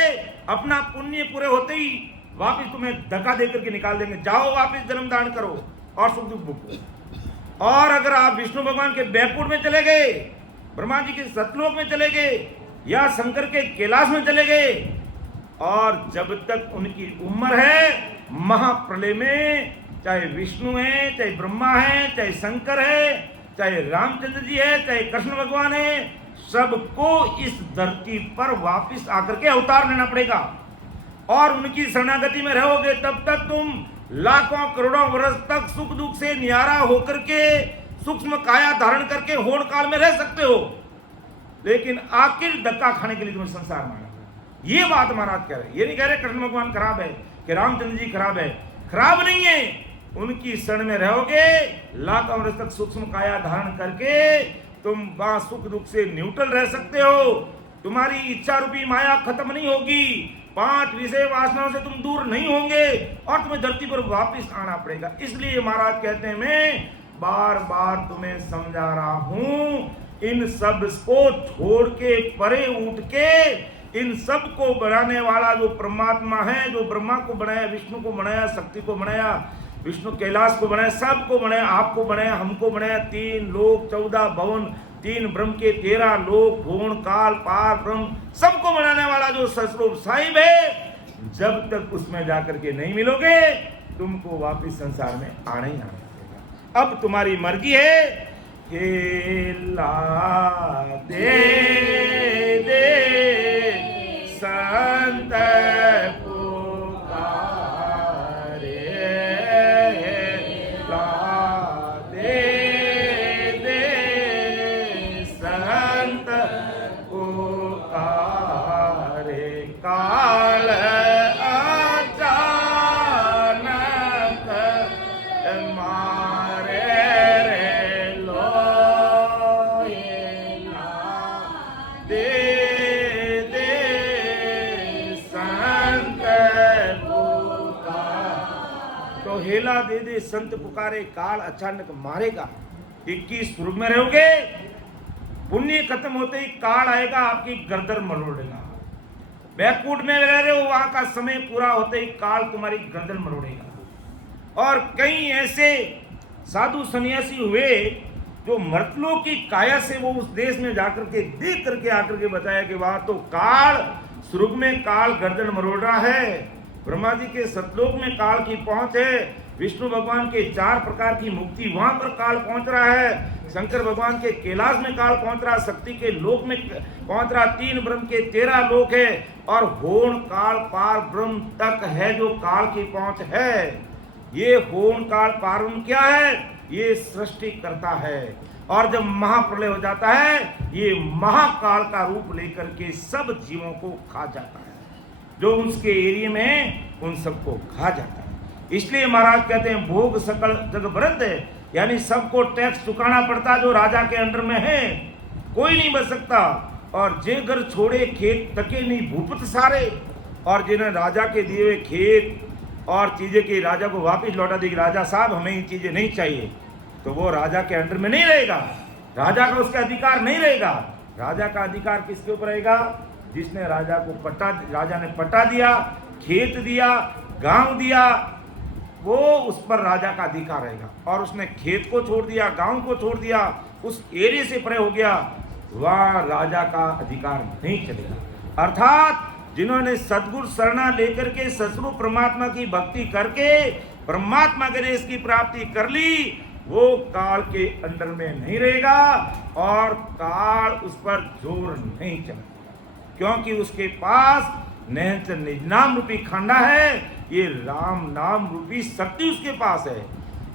अपना पुण्य पूरे होते ही वापिस तुम्हें धक्का देकर के निकाल देंगे, जाओ वापिस जन्म दान करो और सुख दुख भोगो। और अगर आप विष्णु भगवान के बैकुंठ में चले गए, ब्रह्मा जी के सतलोक में चले गए, या शंकर के कैलाश में चले गए, और जब तक उनकी उम्र है, महाप्रलय में चाहे विष्णु है, चाहे ब्रह्मा है, चाहे शंकर है, चाहे रामचंद्र जी है, चाहे कृष्ण भगवान है, सबको इस धरती पर वापिस आकर के अवतार लेना पड़ेगा। और उनकी शरणागति में रहोगे तब तक तुम लाखों करोड़ों वर्ष तक सुख दुख से नियारा होकर के सूक्ष्म काया धारण करके होड़ काल में रह सकते हो, लेकिन आखिर धक्का खाने के लिए तुम्हें संसार माना। ये बात महाराज कह रहे, ये नहीं कह रहे कृष्ण भगवान खराब है कि रामचंद्र जी खराब है, खराब नहीं है। उनकी शरण में रहोगे, लाखों वर्ष तक सूक्ष्म काया धारण करके तुम वहां सुख दुख से न्यूट्रल रह सकते हो। तुम्हारी इच्छा रूपी माया खत्म नहीं होगी, 5 विषय वासनाओं से तुम दूर नहीं होंगे, और तुम्हें धरती पर वापस आना पड़ेगा। इसलिए महाराज कहते हैं, मैं बार बार तुम्हें समझा रहा हूं, इन सब को छोड़ के परे उठ के इन सब को बनाने वाला जो परमात्मा है, जो ब्रह्मा को बनाया, विष्णु को बनाया, शक्ति को बनाया, विष्णु कैलाश को बनाया, सबको बनाया, आपको बनाया, हमको बनाया, 3 लोक 14 भवन, 3 ब्रह्म के 13 लोक, भुवन काल पार ब्रह्म, सबको बनाने वाला जो ससुर साहिब है, जब तक उसमें जाकर के नहीं मिलोगे, तुमको वापिस संसार में आना ही आना पड़ेगा। अब तुम्हारी मर्जी है, खेला दे दे संत हेला दे दे संत पुकारे, काल अचानक मारेगा। 21 स्वर्ग में रहोगे, पुण्य खत्म होते ही काल आएगा, आपकी गर्दन मरोड़ देगा। बैकुंठ में रह रहे हो, वहां का समय पूरा होते ही काल तुम्हारी गर्दन मरोड़ेगा। और कई ऐसे साधु सन्यासी हुए जो मृतलों की काया से वो उस देश में जाकर के देख करके आकर के बताया कि वहां तो काल, स्वर्ग में काल गर्दन मरोड़ रहा है, ब्रह्मा जी के सतलोक में काल की पहुंच है, विष्णु भगवान के 4 प्रकार की मुक्ति वहां पर काल पहुंच रहा है, शंकर भगवान के कैलाश में काल पहुंच रहा, शक्ति के लोक में पहुंच रहा, 3 ब्रह्म के 13 लोक है, और होण काल पार ब्रह्म तक है जो काल की पहुंच है। ये होण काल पार ब्रह्म क्या है? ये सृष्टि करता है, और जब महाप्रलय हो जाता है, ये महाकाल का रूप लेकर के सब जीवों को खा जाता है, जो उसके एरिया में उन सबको खा जाता है। इसलिए महाराज कहते हैं, भोग सकल जग भरत है, यानी सबको टैक्स चुकाना पड़ता जो राजा के अंडर में है, कोई नहीं बच सकता। और जे घर छोड़े खेत तके नहीं भूपत सारे, और जिन्हें राजा के दिए हुए खेत और चीजें की राजा को वापस लौटा देगी, राजा साहब हमें ये चीजें नहीं चाहिए, तो वो राजा के अंडर में नहीं रहेगा, राजा का उसका अधिकार नहीं रहेगा। राजा का अधिकार किसके ऊपर रहेगा? जिसने राजा को राजा ने पट्टा दिया, खेत दिया, गांव दिया, वो उस पर राजा का अधिकार रहेगा। और उसने खेत को छोड़ दिया, गांव को छोड़ दिया, उस एरिया से परे हो गया, वहां राजा का अधिकार नहीं चलेगा। अर्थात जिन्होंने सद्गुरु शरणा लेकर के ससुर परमात्मा की भक्ति करके परमात्मा के देश की प्राप्ति कर ली, वो काल के अंडर में नहीं रहेगा, और काल उस पर जोर नहीं चलेगा, क्योंकि उसके पास निज नाम रूपी खंडा है, ये राम नाम रूपी शक्ति उसके पास है।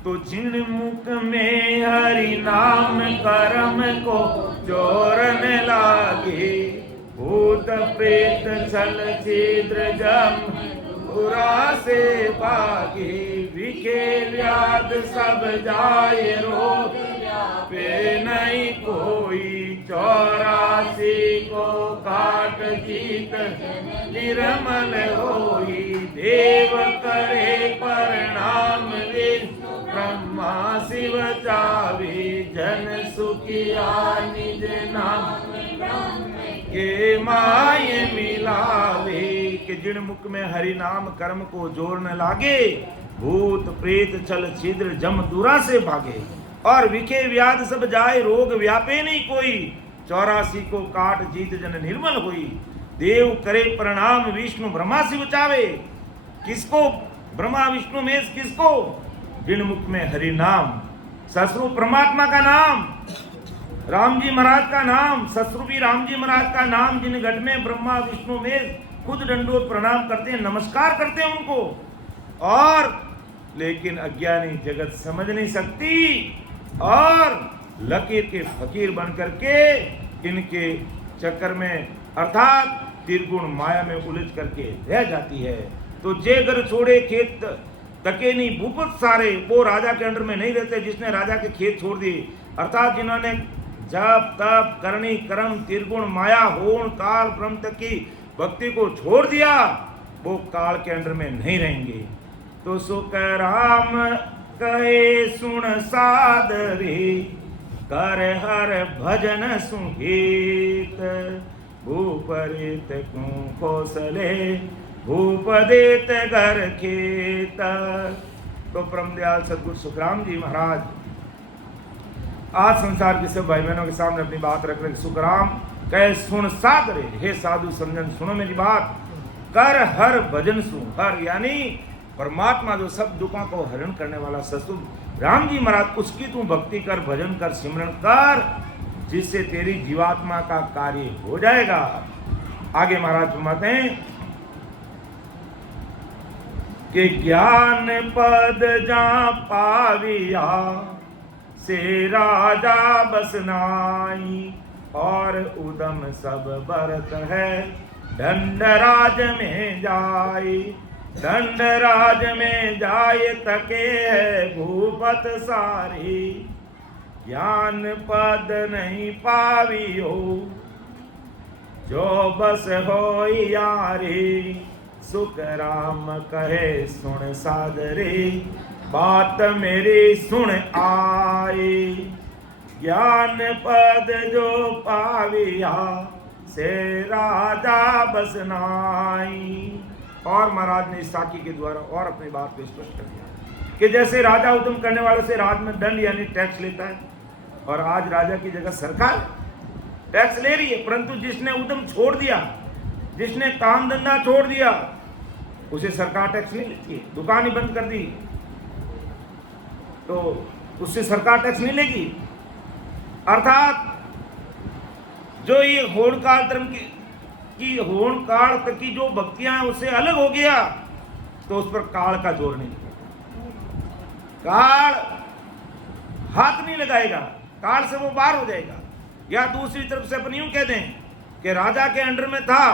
तो जिन मुख में हरि नाम कर्म को चोरने लागे, भूत प्रेत छल छिद्र जम बुरा से भागे, विखे व्याध सब जाए रोग पे नहीं कोई 84 को काट जीत निर्मल होई देव करे प्रणाम ब्रह्मा शिव चावी जन सुखिया निज नाम के माय मिलावे कि जिन मुख में हरि नाम कर्म को जोर न लागे भूत प्रेत छल छिद्र जम दूरा से भागे और विखे व्याध सब जाए रोग व्यापे नहीं कोई 84 को काट जीत जन निर्मल हुई देव करे प्रणाम विष्णु ब्रह्मा शिव चावे किसको ब्रह्मा विष्णु में किसको जिन मुख में हरि नाम ससुर परमात्मा का नाम राम जी महाराज का नाम ससुर भी राम जी महाराज का नाम जिन घट में ब्रह्मा विष्णु में खुद दंडोत प्रणाम करते हैं नमस्कार करते हैं उनको और लेकिन अज्ञानी जगत समझ नहीं सकती और लकीर के फकीर बन करके इनके चक्कर में अर्थात त्रिगुण माया में उलझ करके रह जाती है। तो जे घर छोड़े खेत तके नहीं भूपत सारे वो राजा के अंडर में नहीं रहते जिसने राजा के खेत छोड़ दिए अर्थात जिन्होंने जप तप करनी कर्म त्रिगुण माया होण काल ब्रह्म तक की भक्ति को छोड़ दिया वो काल के अंडर में नहीं रहेंगे। तो सुख राम कहे सुन सादरी कर हर भजन सुहित भूपरित कौशले भूपदेत घर खेत। तो परमदयाल सदगुरु सुखराम जी महाराज आज संसार के सब भाई बहनों के सामने अपनी बात रख रहे सुखराम कहे सुन सादरे हे साधु समझन सुनो मेरी बात कर हर भजन सुन हर यानी परमात्मा जो सब दुखों को हरण करने वाला ससुर राम जी महाराज उसकी तू भक्ति कर भजन कर सिमरन कर जिससे तेरी जीवात्मा का कार्य हो जाएगा। आगे महाराज फरमाते हैं कि ज्ञान पद जा पाविया से राजा बसनाई और उदम सब बरत है दंडराज में जाई दंडराज में जाए तके है भूपत सारी ज्ञान पद नहीं पावियो जो बस हो यारी सुख राम कहे सुन सादरे बात मेरी सुन आई ज्ञान पद जो पाविया से राजा बसनाई। और महाराज ने साकी के द्वारा और अपनी बात को स्पष्ट कर दिया कि जैसे राजा उद्यम करने वाले से राज में दंड यानी टैक्स लेता है और आज राजा की जगह सरकार टैक्स ले रही है परंतु जिसने उद्यम छोड़ दिया जिसने काम धंधा छोड़ दिया उसे सरकार टैक्स नहीं लेती है। दुकान ही बंद कर दी तो उससे सरकार टैक्स नहीं लेगी। अर्थात जो ये होड़ काल धर्म की होड़ काल तक की जो भक्तियां हैं उससे अलग हो गया तो उस पर काल का जोर नहीं लगेगा काल हाथ नहीं लगाएगा काल से वो बाहर हो जाएगा। या दूसरी तरफ से अपन यूं कह दें कि राजा के अंडर में था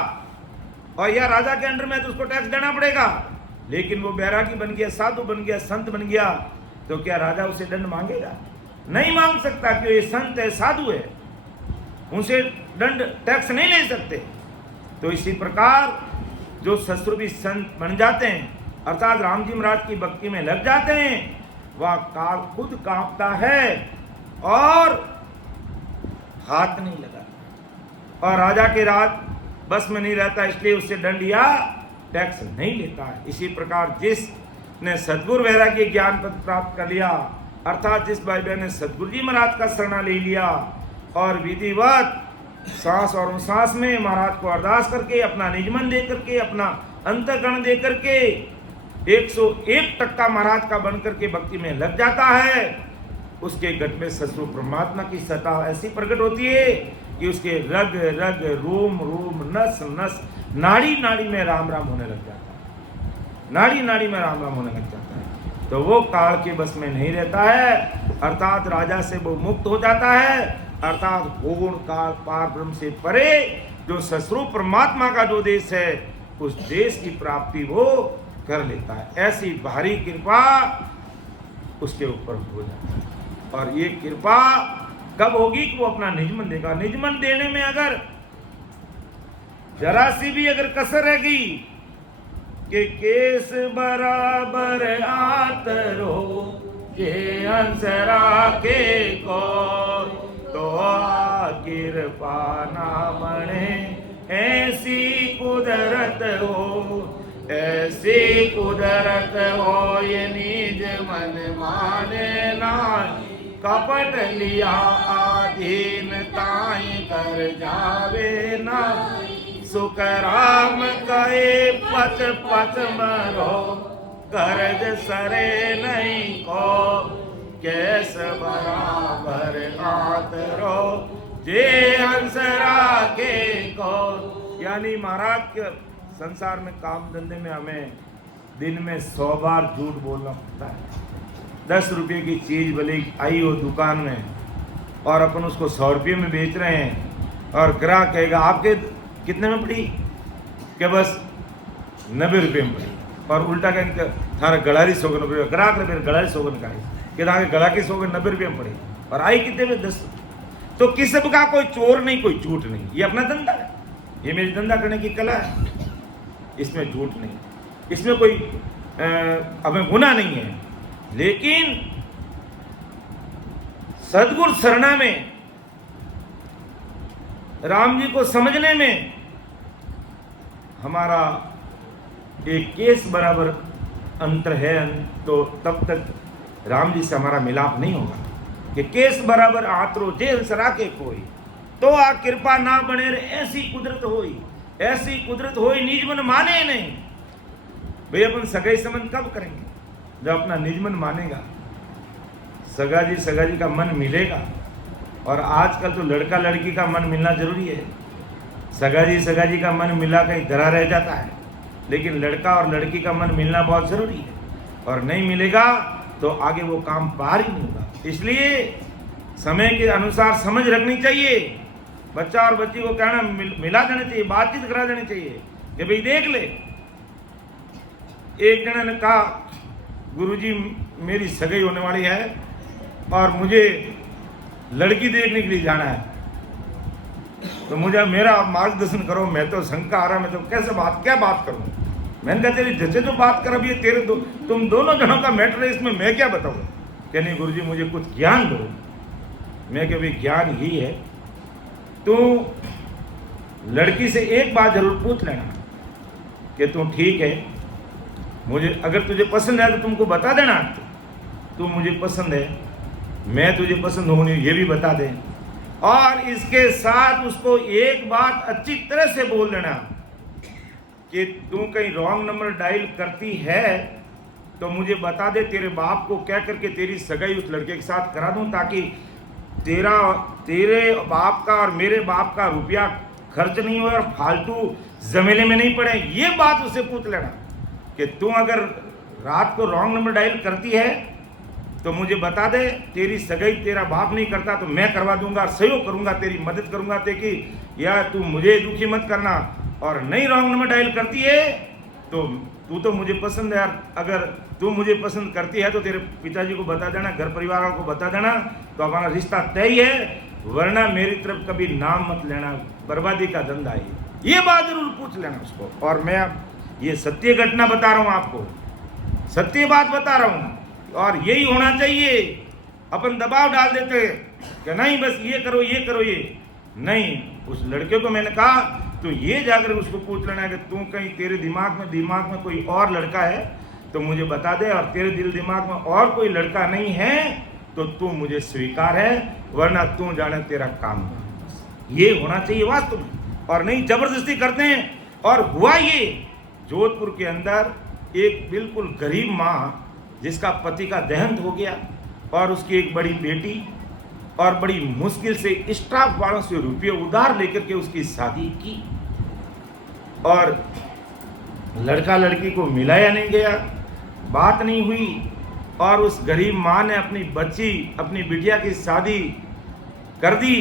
और या राजा के अंडर में तो उसको टैक्स देना पड़ेगा लेकिन वो बैरागी बन गया साधु बन गया संत बन गया तो क्या राजा उसे दंड मांगेगा? नहीं मांग सकता कि ये संत है साधु है उनसे दंड टैक्स नहीं ले सकते। तो इसी प्रकार जो शस्त्र भी संत बन जाते हैं अर्थात राम जी महाराज की भक्ति में लग जाते हैं वह काल खुद कांपता है और हाथ नहीं लगाता और राजा के राज बस में नहीं रहता इसलिए उससे दंड या टैक्स नहीं लेता है। इसी प्रकार जिसने सद्गुरु वैराग्य ज्ञान पद प्राप्त कर लिया अर्थात जिस भाई बहन ने सद्गुरु जी महाराज का शरणा ले लिया और विधिवत सांस और सांस में महाराज को अरदास करके अपना निजमन दे करके अपना अंतःकरण दे करके 101% महाराज का बन करके भक्ति में लग जाता है उसके घट में ससुर परमात्मा की सत्ता ऐसी प्रकट होती है कि उसके रग रग रोम रोम नस नस नाड़ी नाड़ी में राम राम होने लग जाता है नाड़ी नाड़ी में राम राम होने लग जाता है। तो वो काल के बस में नहीं रहता है अर्थात राजा से वो मुक्त हो जाता है अर्थात गुण काल पार ब्रह्म से परे जो ससुर परमात्मा का जो देश है उस देश की प्राप्ति वो कर लेता है। ऐसी भारी कृपा उसके ऊपर हो जाती है। और ये कृपा कब होगी कि वो अपना निजमन देगा। निजमन देने में अगर जरा सी भी अगर कसर रहेगी कि केस बराबर आतरो ये अंसरा के को, तो कृपा ना बने ऐसी कुदरत हो, ऐसी कुदरत हो ये निज मन माने ना, कपट लिया आधीन ताई कर जावे ना, सुकराम कहे पच पच मरो, कर्ज सरे नहीं को, कैस बराबर आतरो जे हंसरा के को। यानी महाराज के संसार में काम धंधे में हमें दिन में 100 बार झूठ बोलना पड़ता है। 10 रुपये की चीज भले आई हो दुकान में और अपन उसको 100 रुपये में बेच रहे हैं और ग्राहक कहेगा आपके कितने में पड़ी, कि बस 90 रुपये में पड़ी, और उल्टा कहेंगे थारा गड़ारी 100 के 90, ग्राहक ने फिर गड़ारी 100 का कि ताकि गड़ा की 100 के 90 रुपये में पड़ी और आई कितने में 10। तो किस्म का कोई चोर नहीं, कोई झूठ नहीं, ये अपना धंधा है, ये मेरी धंधा करने की कला है, इसमें झूठ नहीं, इसमें कोई हमें गुनाह नहीं है। लेकिन सदगुरु शरणा में राम जी को समझने में हमारा एक केस बराबर अंतर है, तो तब तक राम जी से हमारा मिलाप नहीं होगा। कि केस बराबर आतरो जे हंसरा के कोई, तो आ कृपा ना बने रे ऐसी कुदरत होई, ऐसी कुदरत होई निजमन माने नहीं। भाई अपन सगाई संबंध कब करेंगे, जब अपना निजमन मानेगा, सगा जी का मन मिलेगा। और आजकल तो लड़का लड़की का मन मिलना जरूरी है। सगा जी का मन मिला कहीं धरा रह जाता है, लेकिन लड़का और लड़की का मन मिलना बहुत जरूरी है, और नहीं मिलेगा तो आगे वो काम पार ही नहीं होगा। इसलिए समय के अनुसार समझ रखनी चाहिए। बच्चा और बच्ची को कहना मिला देना चाहिए, बातचीत करा देनी चाहिए कि भाई देख ले। एक जने ने कहा गुरुजी मेरी सगाई होने वाली है और मुझे लड़की देखने के लिए जाना है, तो मुझे मेरा मार्गदर्शन करो, मैं तो शंका आ रहा, मैं तो क्या बात करूं। मैंने कहा तेरी जैसे तो बात कर, अभी तेरे तुम दोनों जनों का मैटर है, इसमें मैं क्या बताऊं। कहने गुरुजी मुझे कुछ ज्ञान दो। मैं कह भाई ज्ञान ही है, तू लड़की से एक बात जरूर पूछ लेना कि तू ठीक है, मुझे अगर तुझे पसंद है तो तुमको बता देना, तू मुझे पसंद है, मैं तुझे पसंद हूं नहीं, ये भी बता दे। और इसके साथ उसको एक बात अच्छी तरह से बोल देना कि तू कहीं रॉन्ग नंबर डायल करती है तो मुझे बता दे, तेरे बाप को कह करके तेरी सगाई उस लड़के के साथ करा दूं, ताकि तेरे बाप का और मेरे बाप का रुपया खर्च नहीं हो और फालतू जमेले में नहीं पड़े। ये बात उसे पूछ लेना कि तू अगर रात को रॉन्ग नंबर डायल करती है तो मुझे बता दे, तेरी सगाई तेरा बाप नहीं करता तो मैं करवा दूंगा, सहयोग करूंगा, तेरी मदद करूंगा, ताकि या तू मुझे दुखी मत करना। और नहीं रॉन्ग नंबर डायल करती है तो तू तो मुझे पसंद है यार, अगर तू मुझे पसंद करती है तो तेरे पिताजी को बता देना, घर परिवार वालों को बता देना, तो हमारा रिश्ता तय है, वरना मेरी तरफ कभी नाम मत लेना, बर्बादी का धंधा है। ये बात जरूर पूछ लेना उसको। और मैं ये सत्य घटना बता रहा हूँ आपको, सत्य बात बता रहा हूँ, और यही होना चाहिए। अपन दबाव डाल देते कि नहीं बस ये करो ये करो, ये नहीं। उस लड़के को मैंने कहा तो ये जाकर उसको पूछ लेना कि तू कहीं तेरे दिमाग में कोई और लड़का है तो मुझे बता दे, और तेरे दिल दिमाग में और कोई लड़का नहीं है तो तू मुझे स्वीकार है, वरना तू जाने तेरा काम। ये होना चाहिए वास्तव में, और नहीं जबरदस्ती करते हैं। और हुआ ये, जोधपुर के अंदर एक बिल्कुल गरीब माँ जिसका पति का देहांत हो गया और उसकी एक बड़ी बेटी, और बड़ी मुश्किल से स्टाफ वालों से रुपये उधार लेकर के उसकी शादी की, और लड़का लड़की को मिलाया नहीं गया, बात नहीं हुई, और उस गरीब माँ ने अपनी बिटिया की शादी कर दी।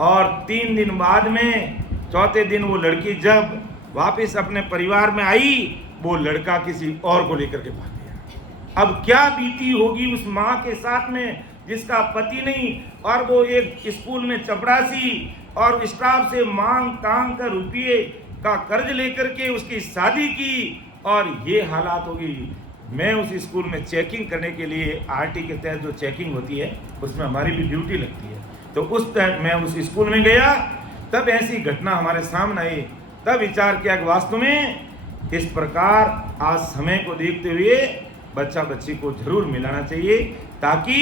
और 3 दिन बाद में, चौथे दिन वो लड़की जब वापस अपने परिवार में आई वो लड़का किसी और को लेकर के भाग गया। अब क्या बीती होगी उस माँ के साथ में जिसका पति नहीं, और वो एक स्कूल में चपरासी और स्टाफ से मांग तांग कर रुपये का कर्ज लेकर के उसकी शादी की, और ये हालात होगी। मैं उस स्कूल में चेकिंग करने के लिए आरटी के तहत जो चेकिंग होती है उसमें हमारी भी ड्यूटी लगती है, तो उस तहत मैं उस स्कूल में गया, तब ऐसी घटना हमारे सामने आई। तब विचार किया कि वास्तव में इस प्रकार आज समय को देखते हुए बच्चा बच्ची को जरूर मिलाना चाहिए, ताकि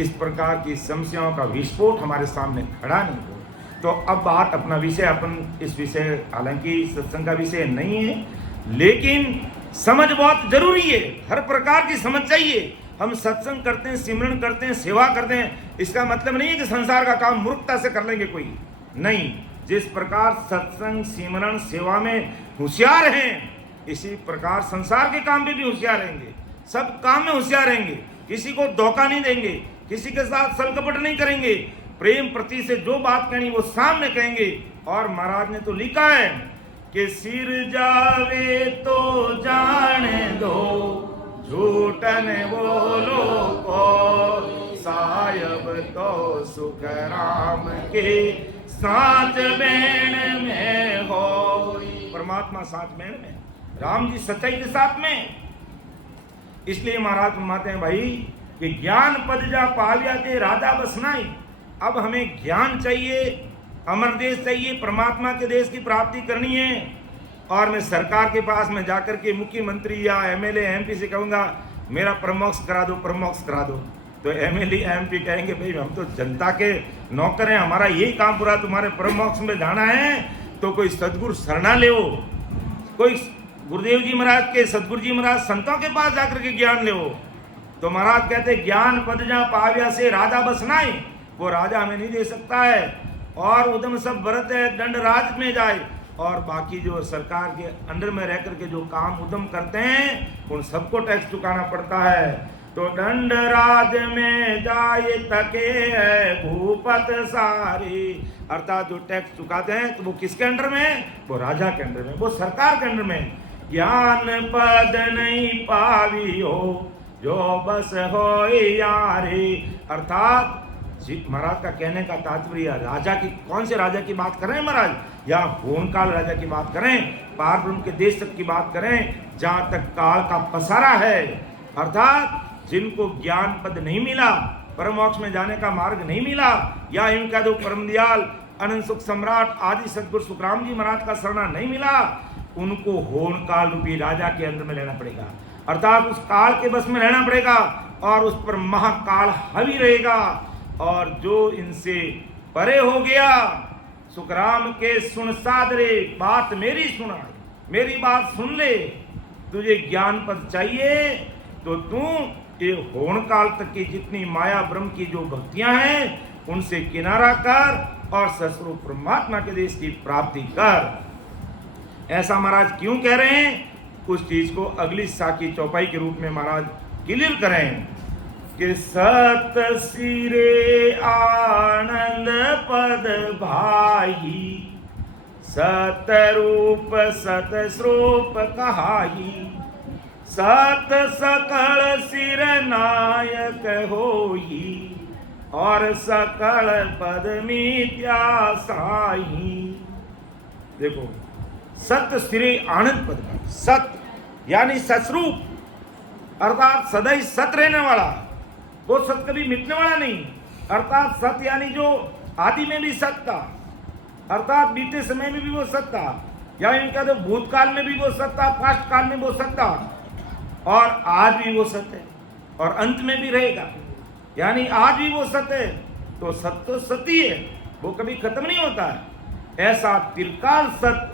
इस प्रकार की समस्याओं का विस्फोट हमारे सामने खड़ा नहीं हो। तो अब बात अपना विषय, अपन इस विषय हालांकि सत्संग का विषय नहीं है, लेकिन समझ बहुत जरूरी है। हर प्रकार की समझ चाहिए। हम सत्संग करते हैं, सिमरन करते हैं, सेवा करते हैं, इसका मतलब नहीं है कि संसार का काम मूर्खता से कर लेंगे कोई नहीं। जिस प्रकार सत्संग सिमरन सेवा में होशियार हैं, इसी प्रकार संसार के काम में भी होशियार रहेंगे। सब काम में होशियार रहेंगे, किसी को धोखा नहीं देंगे, किसी के साथ छल-कपट नहीं करेंगे, प्रेम प्रति से जो बात कहनी वो सामने कहेंगे। और महाराज ने तो लिखा है कि सिर जावे तो जाने दो, झूठ न बोलो को, सायब तो सुख राम के साच बेण में हो। परमात्मा साच बेण में, राम जी सच्चाई के साथ में। इसलिए महाराज फरमाते हैं भाई कि ज्ञान पद जा पाविया के राजा बसनाई। अब हमें ज्ञान चाहिए, अमर देश चाहिए, परमात्मा के देश की प्राप्ति करनी है। और मैं सरकार के पास में जाकर के मुख्यमंत्री या एमएलए एमपी से कहूँगा मेरा प्रमोक्ष करा दो, प्रमोक्ष करा दो, तो एमएलए एमपी कहेंगे भाई हम तो जनता के नौकर हैं, हमारा यही काम पूरा, तुम्हारे प्रमोक्ष में जाना है तो कोई सदगुरु शरणा ले, कोई गुरुदेव जी महाराज के, सदगुरु जी महाराज संतों के पास जाकर के ज्ञान ले। तो महाराज कहते ज्ञान पद जा पाव्या से राजा बसनाई, वो राजा हमें नहीं दे सकता है। और उदम सब भरत है दंड राज में जाए, और बाकी जो सरकार के अंडर में रह करके जो काम उदम करते हैं उन सबको टैक्स चुकाना पड़ता है। तो दंड राज में जाए तके है भूपत सारी, अर्थात जो टैक्स चुकाते हैं तो वो किसके अंडर में, वो राजा के अंडर में, वो सरकार के अंडर में। ज्ञान पद नहीं पावी हो जो बस हो यारी, अर्थात महाराज का कहने का तात्पर्य राजा की, कौन से राजा की बात करें महाराज, या होनकाल राजा की बात करें, पार ब्रह्म के देश तक की बात करें, जहां तक काल का पसारा है, अर्थात जिनको ज्ञान पद नहीं मिला, परमोक्ष में जाने का मार्ग नहीं मिला, या इनका दो परम दयाल अनंत सुख सम्राट आदि सदगुरु सुखराम जी महाराज का शरणा नहीं मिला, उनको होनकाल रूपी राजा के अंदर में रहना पड़ेगा, अर्थात उस काल के बस में रहना पड़ेगा, और उस पर महाकाल हावी रहेगा। और जो इनसे परे हो गया, सुखराम के सुन सादरे, बात मेरी सुना, मेरी बात सुन ले, तुझे ज्ञान पद चाहिए तो तू ये होनकाल तक की जितनी माया ब्रह्म की जो भक्तियां हैं उनसे किनारा कर और सस्वरूप परमात्मा के देश की प्राप्ति कर। ऐसा महाराज क्यों कह रहे हैं, उस चीज को अगली साकी चौपाई के रूप में महाराज क्लियर करें कि सत सिरे आनंद पद भाई, सत रूप सत स्वरूप कहाई, सत सकल सिर नायक होई, और सकल पद मिथ्या साई। देखो सत सिरे आनंद पद भाई, सत यानी सस्वरूप, अर्थात सदैव सत रहने वाला, वो सत कभी मिटने वाला नहीं, अर्थात सत यानी जो आदि में भी सत था, अर्थात बीते समय में भी वो सत था, या इनका तो भूतकाल में भी वो सत था, पास्ट काल में वो सत था, और आज भी वो सत है, और अंत में भी रहेगा, यानी आज भी वो सत है। तो सत तो सती है, वो कभी खत्म नहीं होता है। ऐसा त्रिकाल सत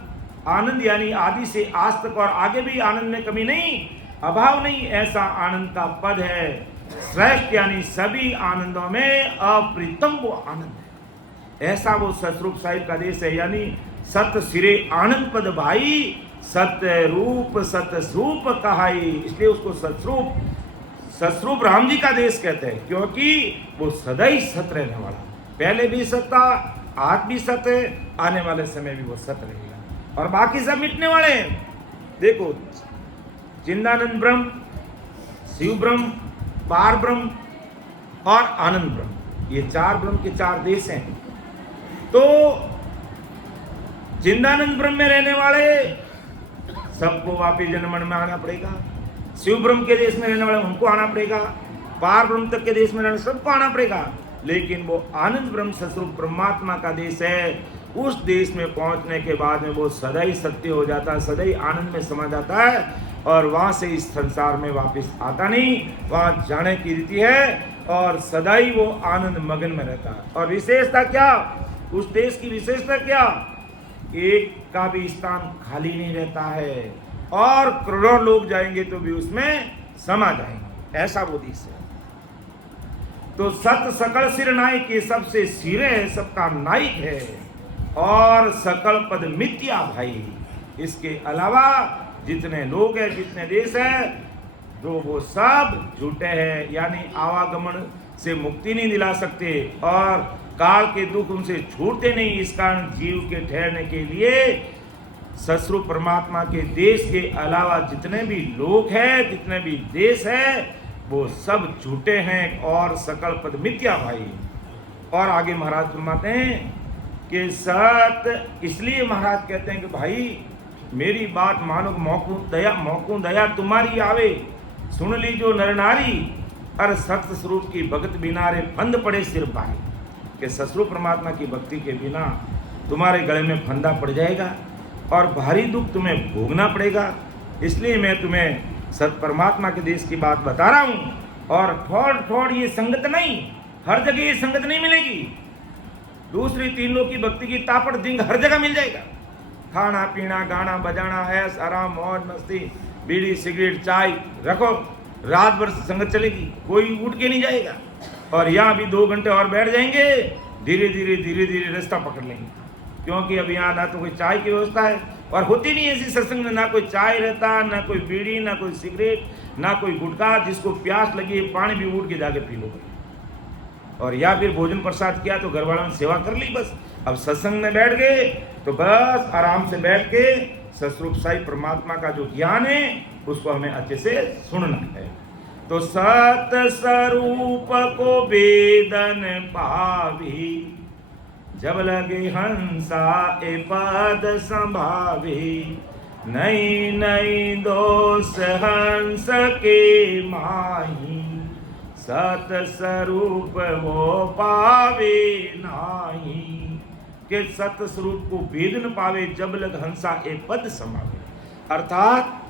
आनंद यानी आदि से आज तक और आगे भी आनंद में कमी नहीं, अभाव नहीं, ऐसा आनंद का पद है। श्रेष्ठ यानी सभी आनंदों में अप्रीतम वो आनंद है, ऐसा वो सतरूप साहिब का देश है। यानी सत सिरे आनंद पद भाई, सत्य रूप सत स्वरूप कहाई, इसलिए उसको सतरूप, सतरूप राम जी का देश कहते हैं, क्योंकि वो सदैव सत रहने वाला, पहले भी सत था, आज भी सत है, आने वाले समय भी वो सत रहेगा, और बाकी सब मिटने वाले हैं। देखो चिदानंद ब्रह्म, शिव ब्रह्म, पार ब्रह्म और आनंद ब्रह्म, ये चार ब्रह्म के चार देश हैं। तो चिदानंद ब्रह्म में रहने वाले सबको वापिस जन्मन में आना पड़ेगा, शिव ब्रह्म के देश में रहने वाले उनको आना पड़ेगा, पार ब्रह्म तक के देश में रहने सबको आना पड़ेगा। लेकिन वो आनंद ब्रह्म स्वरूप परमात्मा का देश है, उस देश में पहुंचने के बाद में वो सदा ही सत्य हो जाता है, सदा ही आनंद में समा जाता है और वहां से इस संसार में वापस आता नहीं, वहां जाने की रीति है और सदा ही वो आनंद मगन में रहता है। और विशेषता क्या, उस देश की विशेषता क्या, एक का भी स्थान खाली नहीं रहता है और करोड़ों लोग जाएंगे तो भी उसमें समा जाएंगे, ऐसा वो देश है। तो सत सकल सिर नायक, ये सबसे सिरे है, सबका नायक है और सकल पद मिथ्या भाई। इसके अलावा जितने लोग हैं, जितने देश है, जो वो सब झूठे हैं, यानी आवागमन से मुक्ति नहीं दिला सकते और काल के दुख उनसे छूटते नहीं। इस कारण जीव के ठहरने के लिए सस्वरूप परमात्मा के देश के अलावा जितने भी लोग हैं, जितने भी देश है, वो सब झूठे हैं और सकल पद मिथ्या भाई। और आगे महाराज फरमाते हैं कि सत, इसलिए महाराज कहते हैं कि भाई मेरी बात मानो, मौकू दया तुम्हारी आवे, सुन ली जो नर नारी, अर सत्य स्वरूप की भगत बिना रे फंद पड़े सिर भाई। कि सस्वरूप परमात्मा की भक्ति के बिना तुम्हारे गले में फंदा पड़ जाएगा और भारी दुख तुम्हें भोगना पड़ेगा। इसलिए मैं तुम्हें सत परमात्मा के देश की बात बता रहा हूँ। और थोड़ थोड़ ये संगत नहीं, हर जगह ये संगत नहीं मिलेगी। दूसरी तीन लोग की भक्ति की तापड़ दिंग हर जगह मिल जाएगा। खाना पीना, गाना बजाना, ऐश आराम, मौज मस्ती, बीड़ी सिगरेट चाय रखो, रात भर संगत चलेगी, कोई उठ के नहीं जाएगा। और यहाँ भी 2 घंटे और बैठ जाएंगे, धीरे धीरे रास्ता पकड़ लेंगे, क्योंकि अब यहाँ ना तो कोई चाय की व्यवस्था है और होती नहीं ऐसी सत्संग में, ना कोई चाय रहता, ना कोई बीड़ी, ना कोई सिगरेट, ना कोई गुटखा। जिसको प्यास लगी पानी भी उठ के जाके पी लो, और या फिर भोजन प्रसाद किया तो घर वालों ने सेवा कर ली, बस। अब सत्संग में बैठ गए तो बस आराम से बैठ के सस्वरूप साई परमात्मा का जो ज्ञान है उसको हमें अच्छे से सुनना है। तो सत स्वरूप को वेदन पावी, जब लगे हंसा ए पद संभावी, नई नई दोष हंस के माही, सत स्वरूप वो पावे नाही। के सत स्वरूप को वेद न पावे, जब लग हंसा ए पद समावे। अर्थात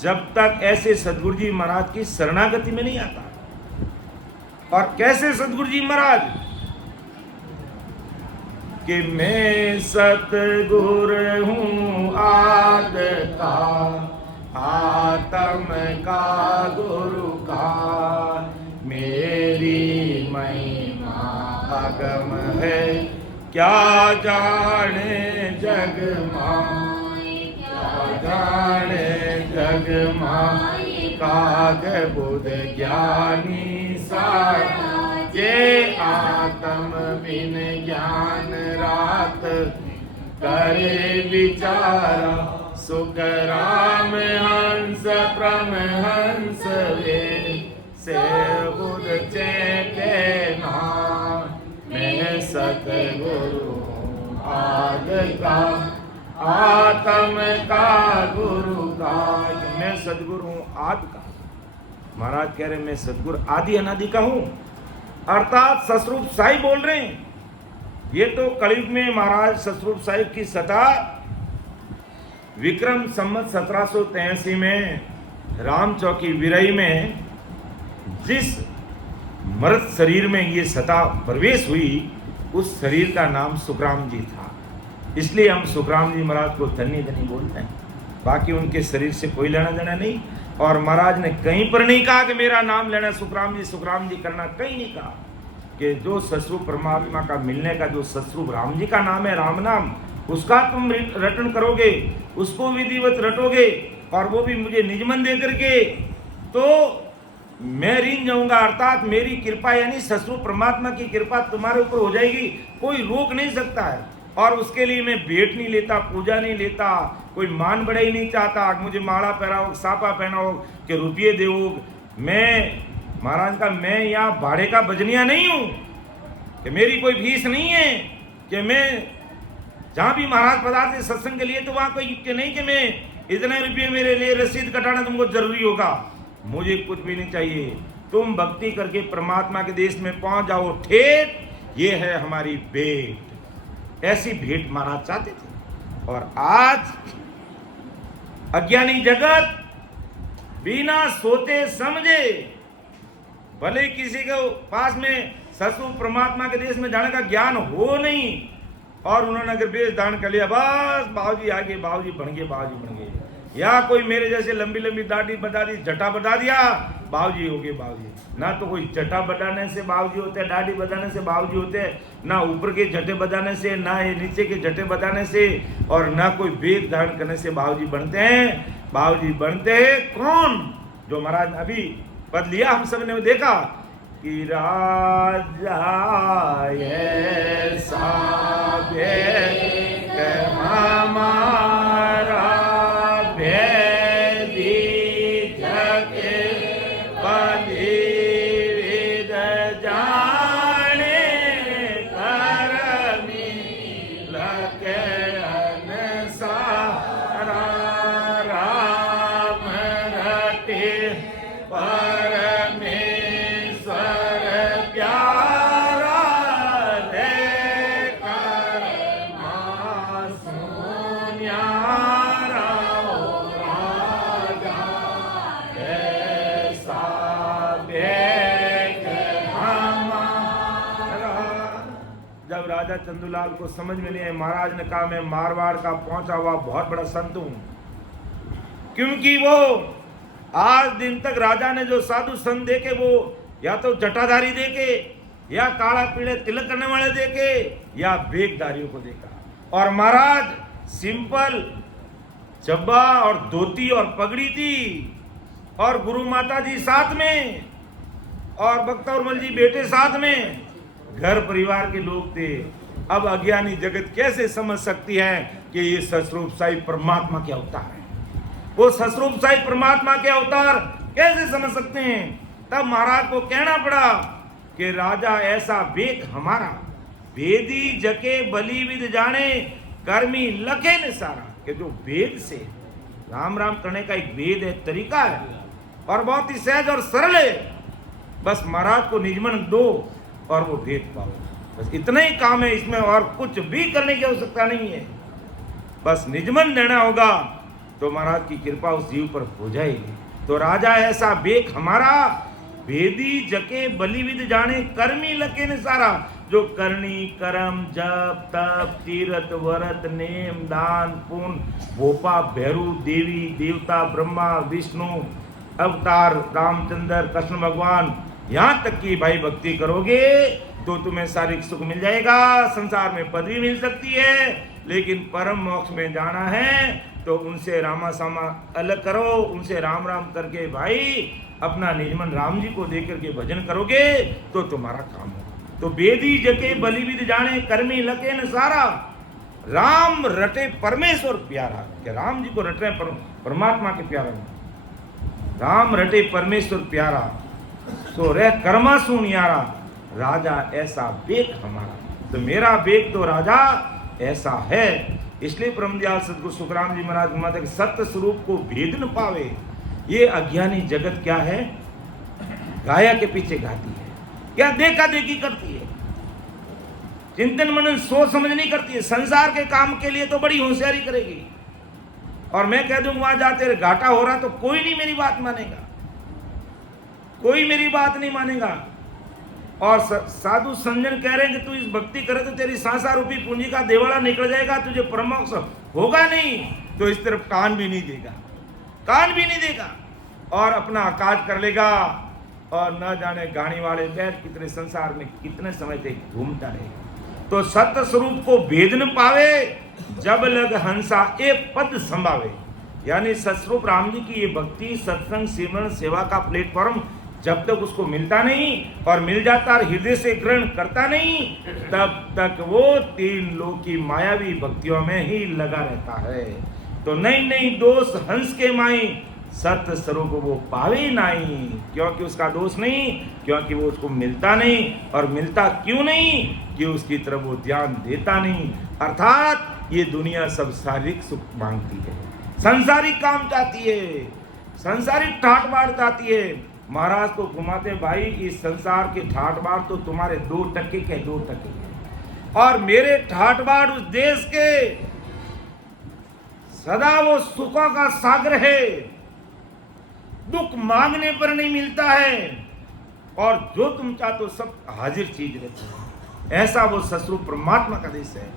जब तक ऐसे सदगुरु जी महाराज की शरणागति में नहीं आता। और कैसे सदगुरु जी महाराज, कि मैं सतगुरु हूँ आद का, आत्म का गुरु का, मेरी महिमा अगम है, क्या जाने जग माई, क्या जाने जग माई, काग बुध ज्ञानी सारा, ये आत्म बिन ज्ञान रात करे विचारा, सुख राम हंस परमहंस वे, से बुध चेते नाम, मैं सतगुरु आद का, आत्म का गुरु का। मैं सदगुरु हूँ आदि का। महाराज कह रहे मैं सदगुरु आदि अनादि का हूँ, अर्थात सस्वरूप साई बोल रहे हैं। ये तो कलयुग में महाराज सस्वरूप साई की सता विक्रम संवत 1783 में राम चौकी विरई में जिस मर्द शरीर में ये सता प्रवेश हुई, उस शरीर का नाम सुखराम जी था। इसलिए हम सुखराम जी महाराज को धन्य धन्य बोलते हैं, बाकी उनके शरीर से कोई लेना देना नहीं। और महाराज ने कहीं पर नहीं कहा कि मेरा नाम लेना सुखराम जी करना, कहीं नहीं कहा। कि जो सस्वरूप परमात्मा का मिलने का जो सस्वरूप राम जी का नाम है, राम नाम, उसका तुम रटन करोगे, उसको विधिवत रटोगे और वो भी मुझे निजमन दे करके, तो मैं ऋण जाऊंगा। अर्थात मेरी कृपा यानी सस्वरूप परमात्मा की कृपा तुम्हारे ऊपर हो जाएगी, कोई रोक नहीं सकता है। और उसके लिए मैं भेंट नहीं लेता, पूजा नहीं लेता, कोई मान बढ़ाई नहीं चाहता, मुझे माला पहनाओ, सापा पहनाओ, कि रुपये दो। मैं महाराज का, मैं यहाँ भाड़े का बजनिया नहीं हूँ, कि मेरी कोई फीस नहीं है, कि मैं जहाँ भी महाराज पधारते सत्संग के लिए तो वहाँ कोई कि नहीं कि मैं इतने रुपये मेरे लिए रसीद कटाना तुमको जरूरी होगा। मुझे कुछ भी नहीं चाहिए, तुम भक्ति करके परमात्मा के देश में पहुंच जाओ, ठेठ, ये है हमारी भेंट। ऐसी भेंट महाराज चाहते थे। और आज अज्ञानी जगत बिना सोचे समझे, भले किसी के पास में सचमुच परमात्मा के देश में जाने का ज्ञान हो नहीं, और उन्होंने अगर बेच दान कर लिया, बस बाबूजी आगे, बाबूजी बन गए, बाबूजी बन गए। या कोई मेरे जैसे लंबी लंबी दाढ़ी बता दी, जटा बता दिया, बाबूजी हो गए बाबूजी। ना तो कोई जटा बताने से बाबूजी होते हैं, दाढ़ी बताने से बाबूजी होते हैं, ना ऊपर के जटे बताने से, ना ये नीचे के जटे बताने से, और ना कोई वेद धारण करने से बाबूजी बनते हैं। बाबूजी बनते हैं कौन? जो महाराज अभी पद लिया, हम सब ने देखा कि राजा ऐसा हमारा राजा चंदूलाल को समझ में नहीं आया। महाराज ने कहा मैं मारवाड़ का पहुंचा हुआ बहुत बड़ा संत हूं, क्योंकि वो आज दिन तक राजा ने जो साधु संत देखे वो या तो जटाधारी देखे, या काला पीले तिलक करने वाले देखे, या बेगधारियों को देखा। और महाराज सिंपल चब्बा और धोती और पगड़ी थी, और गुरु माता जी साथ में, और बख्तौरमल जी बेटे साथ में, घर परिवार के लोग थे। अब अज्ञानी जगत कैसे समझ सकती है कि ये ससरूप साई परमात्मा के अवतार है? वो ससरूप साई परमात्मा के अवतार कैसे समझ सकते हैं? तब महाराज को कहना पड़ा कि राजा ऐसा वेद हमारा, वेदी जके बलि विद जाने, कर्मी लखे न सारा। कि जो वेद से राम राम करने का एक वेद है, तरीका है, और बहुत ही सहज और सरल है। बस महाराज को निजमन दो और वो भेद पाओ, बस इतना ही काम है इसमें, और कुछ भी करने की आवश्यकता नहीं है। बस निजमन देना होगा तो महाराज की कृपा उस जीव पर हो जाएगी। तो राजा ऐसा बेक हमारा, भेदी जके बलि विद जाने, कर्मी लके ने सारा। जो करनी कर्म जप तप तीरथ व्रत नेम दान पुण्य, भोपा भैरू देवी देवता ब्रह्मा विष्णु अवतार रामचंद्र कृष्ण भगवान, यहाँ तक की भाई भक्ति करोगे तो तुम्हें शारीरिक सुख मिल जाएगा, संसार में पदवी मिल सकती है, लेकिन परम मोक्ष में जाना है तो उनसे रामा सामा अलग करो, उनसे राम राम करके भाई अपना निजमन राम जी को देकर के भजन करोगे तो तुम्हारा काम होगा। तो बेदी जके बलि विद जाने, कर्मी लके न सारा। राम रटे परमेश्वर प्यारा, कि राम जी को रट रहे परमात्मा के प्यारा। राम रटे परमेश्वर प्यारा, तो रह कर्मा सु न्यारा। राजा ऐसा बेग हमारा, तो मेरा बेग तो राजा ऐसा है। इसलिए परमदयाल सदगुरु सुखराम जी महाराज माता के सत्य स्वरूप को भेद न पावे। ये अज्ञानी जगत क्या है? गाया के पीछे गाती है, क्या देखा देखी करती है, चिंतन मनन सोच समझ नहीं करती है। संसार के काम के लिए तो बड़ी होशियारी करेगी, और मैं कह दूं वहां जाते घाटा हो रहा तो कोई नहीं मेरी बात मानेगा, कोई मेरी बात नहीं मानेगा। और साधु संजन कह रहे हैं कि तू इस भक्ति करे तो तेरी सांसा रूपी पूंजी का देवड़ा निकल जाएगा, तुझे परमोक्ष होगा नहीं। तो इस तरफ कान भी नहीं देगा, कान भी नहीं देगा, और अपना काज कर लेगा, और न जाने गाड़ी वाले बैठ कितने संसार में कितने समय तक घूमता रहेगा। तो सत्य स्वरूप को भेद न पावे, जब लग हंसा ए पद संभावे। यानी सतस्वरूप राम जी की ये भक्ति सत्संग सिमरण सेवा का प्लेटफॉर्म जब तक उसको मिलता नहीं और मिल जाता और हृदय से ग्रहण करता नहीं, तब तक वो 3 लोक की मायावी भक्तियों में ही लगा रहता है। तो नहीं दोष हंस के माई, सत्य स्वरूप वो पावे नहीं, क्योंकि उसका दोष नहीं, क्योंकि वो उसको मिलता नहीं। और मिलता क्यों नहीं? कि उसकी तरफ वो ध्यान देता नहीं। अर्थात ये दुनिया सब शारीरिक सुख मांगती है, संसारिक काम चाहती है, संसारिक ठाट बाट चाहती है। महाराज को घुमाते, भाई इस संसार के ठाट बाट तो तुम्हारे 2 टके के 2 टके के, और मेरे ठाट बाट उस देश के सदा वो सुखों का सागर है, दुख मांगने पर नहीं मिलता है, और जो तुम चाहते हो सब हाजिर चीज रहती है। ऐसा वो ससुर परमात्मा का देश है।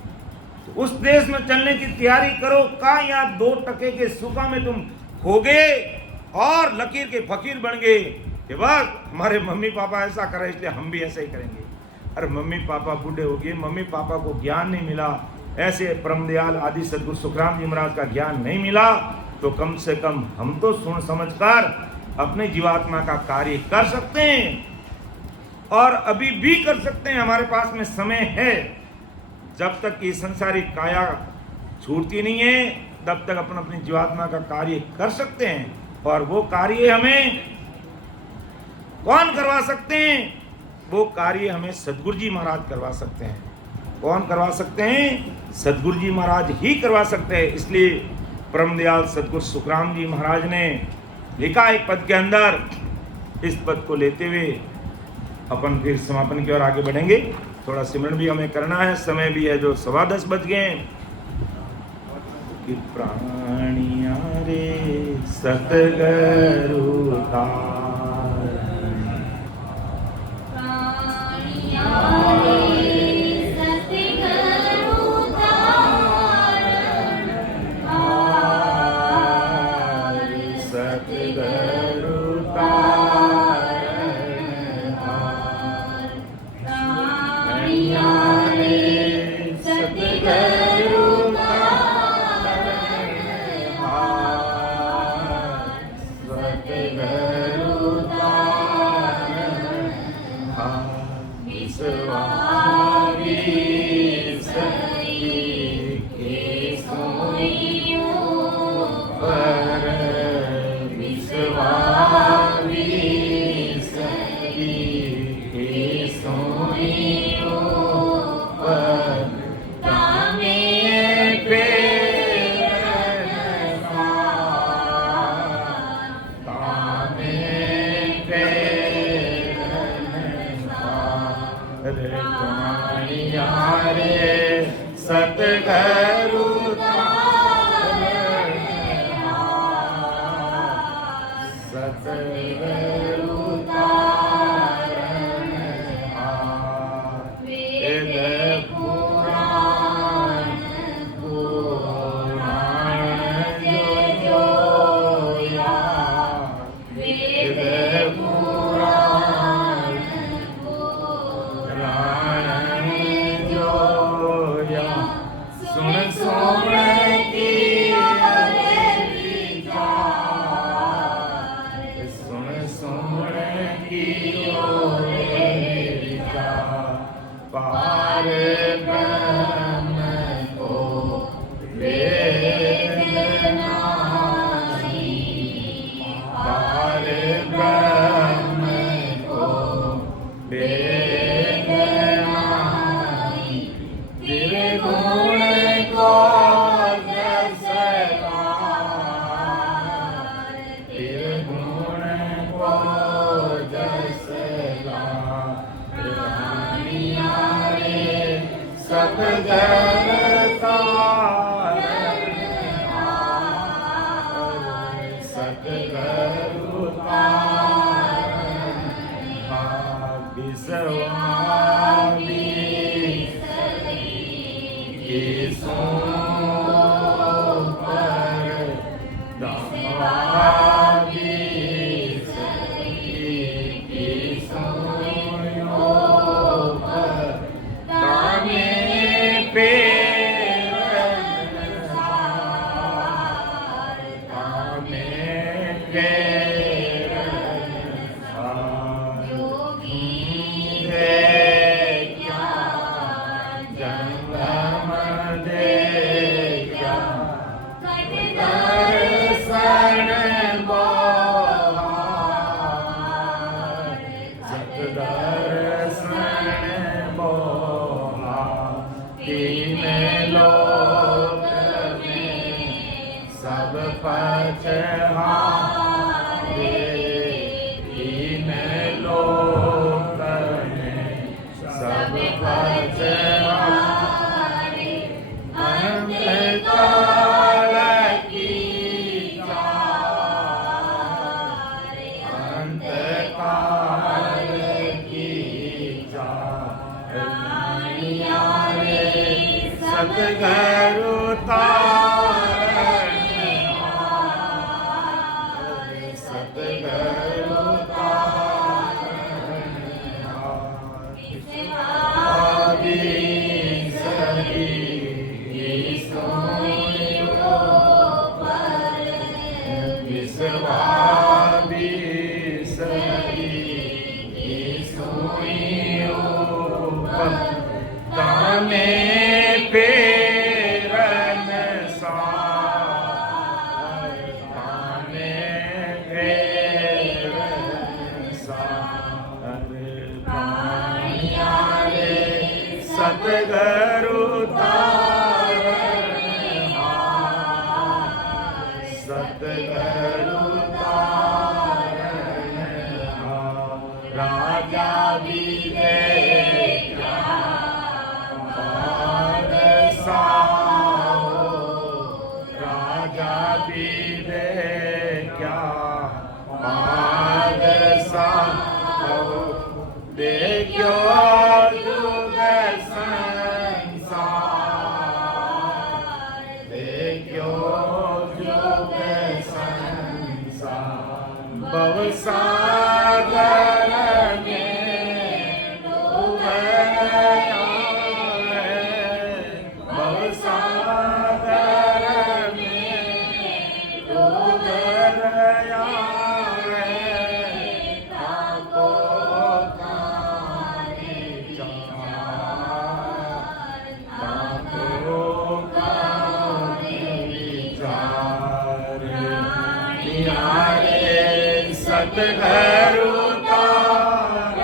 तो उस देश में चलने की तैयारी करो। का यहाँ 2 टके के सुखा में तुम खो गए और लकीर के फकीर बन गए कि बस हमारे मम्मी पापा ऐसा करे इसलिए हम भी ऐसा ही करेंगे। अरे मम्मी पापा बूढ़े हो गए, मम्मी पापा को ज्ञान नहीं मिला, ऐसे परमदयाल आदि सदगुरु सुखराम जी महाराज का ज्ञान नहीं मिला, तो कम से कम हम तो सुन समझकर अपने जीवात्मा का कार्य कर सकते हैं, और अभी भी कर सकते हैं। हमारे पास में समय है। जब तक ये संसारिक काया छूटती नहीं है, तब तक अपन अपनी जीवात्मा का कार्य कर सकते हैं। और वो कार्य हमें कौन करवा सकते हैं? वो कार्य हमें सदगुरु जी महाराज करवा सकते हैं। कौन करवा सकते हैं? सदगुरु जी महाराज ही करवा सकते हैं। इसलिए परमदयाल सदगुरु सुखराम जी महाराज ने लिखा एक पद के अंदर। इस पद को लेते हुए अपन फिर समापन की ओर आगे बढ़ेंगे। थोड़ा सिमरन भी हमें करना है, समय भी है जो 10:15 बज गए। कि प्राणिया रे सतगुरु सब पछहारे दीन लोक में सब पछहारे अंतकाल की चारे अंतकाल की चारियां रे सतगुरु सतगुरु तारणहार सतगुरु तारणहार राजा भी देखा बादशाह राजा भी देखा बादशाह देखो भवसागर में डूब गया है भवसागर में डूब गया है ताको तारे विचार ताको तारे विचार निहारे सतगुरु तारणहार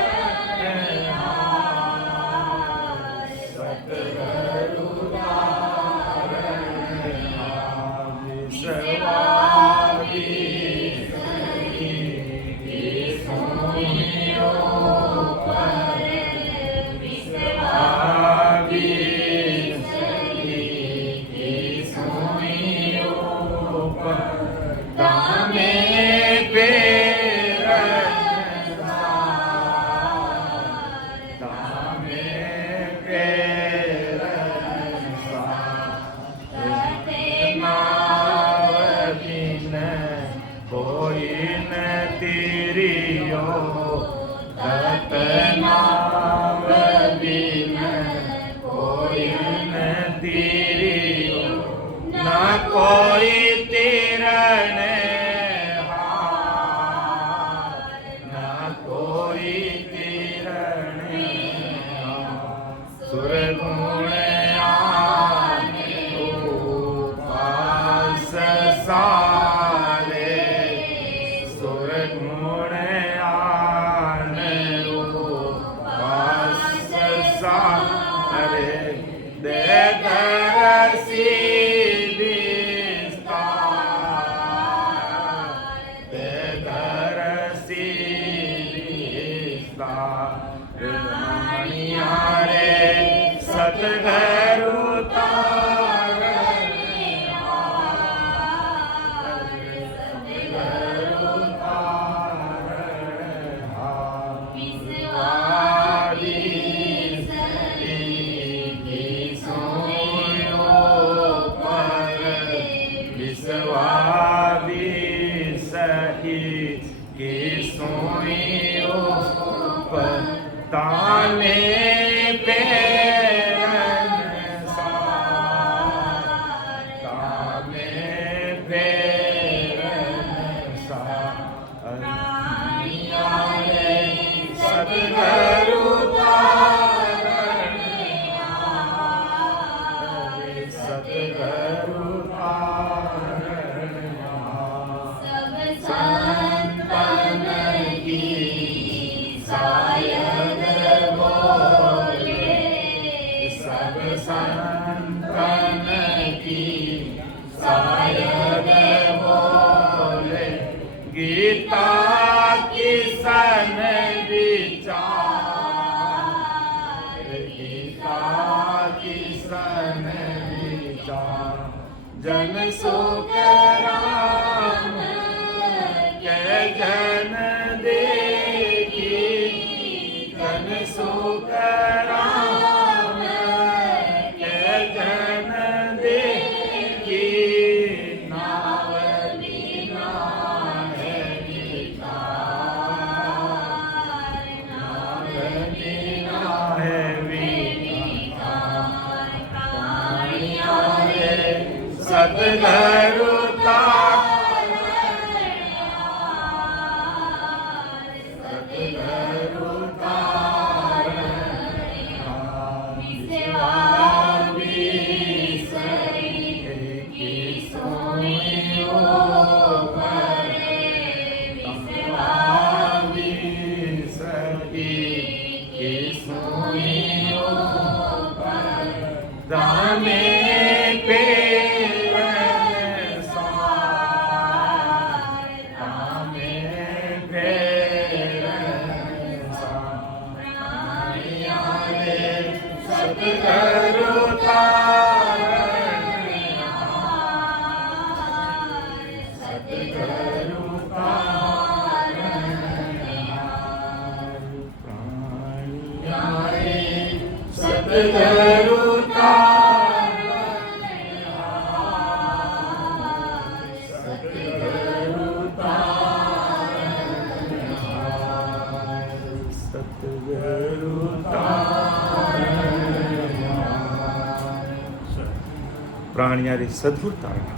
सतगुरु तारणहार विश्वासी सुनियो पर विश्वासी सुनियो पर तामे पे कोई न तेरियो ततनाव बिन कोई न तेरियो न कोई तेरण न कोई तेरण सुरगुण उपास सारे सुरगुण आन उपास सारे दे दरसी विस्तार दे दरसी विस्तार रानियारे सतगुरु ताने पेरन सार ताने पेरन सार सतगुरु तारणहार सतगुरु तारणहार सब संतन की सायद बोले सब संतन की सायद गीता किसन विचार, गीता किसन विचार, जन सुख राम के जन देखी, जन सुख राम के जन देखी, नाव बिना है विकार, नाव बिना है विकार, प्राणिया रे सतगुरु प्राणिया रे सद्गुरु तारणा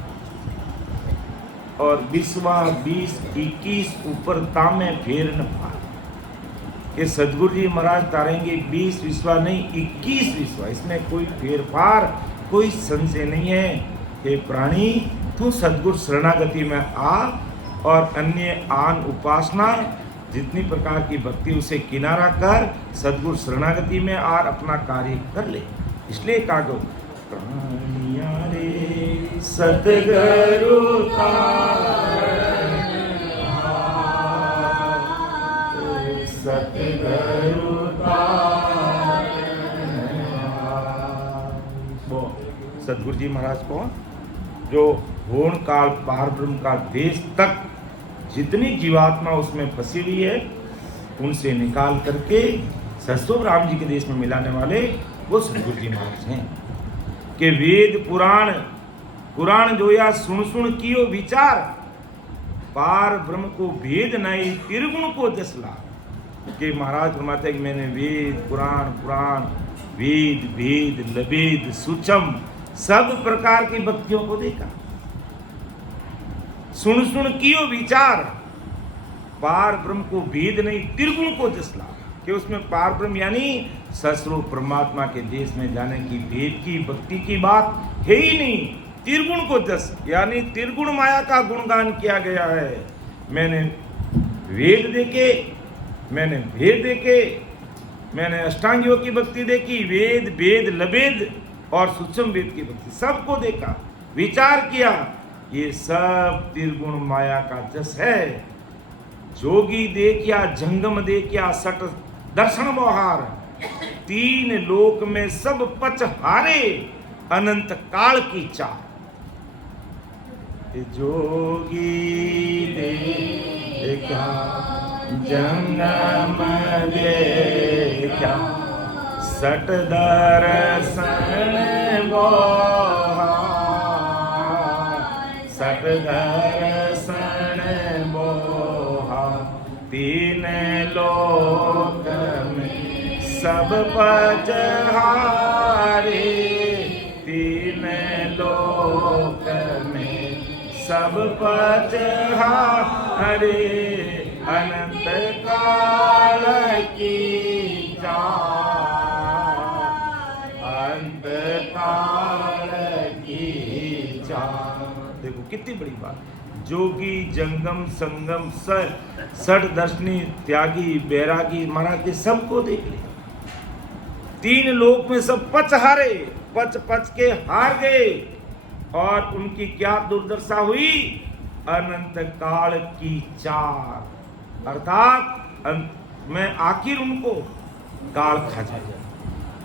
और विश्वा 20-21 ऊपर तामे फेर न पार। ये सद्गुरु जी महाराज तारेंगे 20 विश्वा नहीं 21 विश्वा, इसमें कोई फेरफार कोई संशय नहीं है। हे प्राणी तू सद्गुरु शरणागति में आ और अन्य आन उपासना जितनी प्रकार की भक्ति उसे किनारा कर सद्गुरु शरणागति में आ अपना कार्य कर ले। इसलिए कहा प्राणिया रे सतगुरु सतगुरु सतगुरु जी महाराज को जो होण काल पार ब्रह्म का देश तक जितनी जीवात्मा उसमें फंसी हुई है उनसे निकाल करके सस्तुभ राम जी के देश में मिलाने वाले वो सतगुरु जी महाराज हैं कि वेद पुराण पुराण जोया सुन सुन कियो विचार, पार ब्रह्म को भेद नहीं त्रिगुण को जसला। कि महाराज फरमाते हैं कि मैंने वेद पुराण पुराण वेद भेद लभेद सूचम सब प्रकार की भक्तियों को देखा। सुन सुन कियो विचार, पार ब्रह्म को भेद नहीं त्रिगुण को जसला। कि उसमें पार ब्रह्म यानी सस्वरूप परमात्मा के देश में जाने की भेद की भक्ति की बात है ही नहीं। त्रिगुण को जस यानी त्रिगुण माया का गुणगान किया गया है। मैंने वेद देखे, मैंने भेद देखे, मैंने अष्टांग योग की भक्ति देखी, वेद भेद लभेद और सूक्ष्म वेद की भक्ति सबको देखा, विचार किया। ये सब त्रिगुण माया का जस है। जोगी देखिया जंगम देखिया सट दर्शन मोहार, तीन लोक में सब पच हारे अनंत काल की चार। जोगी देखा जंगम देखा सट दर्शन मोहार, सट दर्शन मोहार, तीन लोक में सब पच हारे, तीन लोक में सब पच हारे अनंत काल की चार, अंत काल की चार। देखो कितनी बड़ी बात। जोगी जंगम संगम सठ दर्शनी त्यागी बैरागी महाराज के सबको देख ले। तीन लोक में सब पच हारे, पच पच के हार गए और उनकी क्या दुर्दशा हुई अनंत काल की चार, अर्थात मैं आखिर उनको काल खा जाए,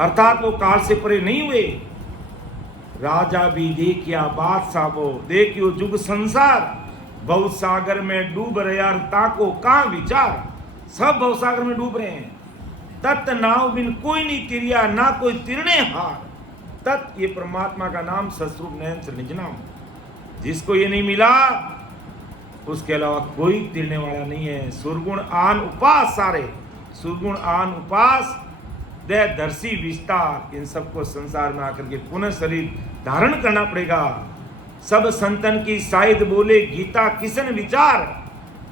अर्थात वो काल से परे नहीं हुए। राजा भी देखिया बादशाह वो देखियो जुग संसार, भवसागर में डूब रहे यार ताको कहाँ विचार। सब भवसागर में डूब रहे हैं। तत् नाव बिन कोई नहीं तिरिया, ना कोई तिरने हार। तत् ये परमात्मा का नाम ससुर नयन से निज नाम, जिसको ये नहीं मिला उसके अलावा कोई तिरने वाला नहीं है। सुरगुण आन उपास सारे, सुरगुण आन उपास दे दर्शी विस्तार, इन सबको संसार में आकर के पुनः शरीर धारण करना पड़ेगा। सब संतन की शायद बोले गीता किसन विचार,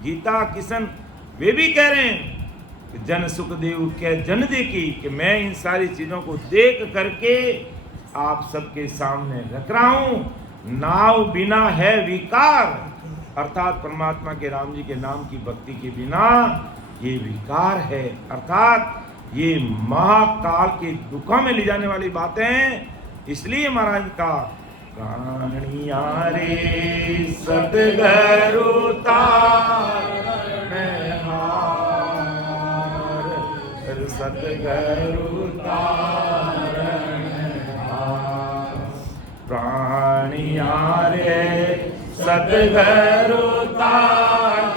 गीता किसन वे भी कह रहे हैं कि जन सुख देव कह जन देखी, कि मैं इन सारी चीजों को देख करके आप सबके सामने रख रहा हूं। नाव बिना है विकार, अर्थात परमात्मा के राम जी के नाम की भक्ति के बिना ये विकार है, अर्थात ये महाकाल के दुखों में ले जाने वाली बातें हैं। इसलिए महाराज का प्राणिया रे सतगुरु तारण हार, सतगुरु तारण हार। प्राणिया रे सतगुरु तारण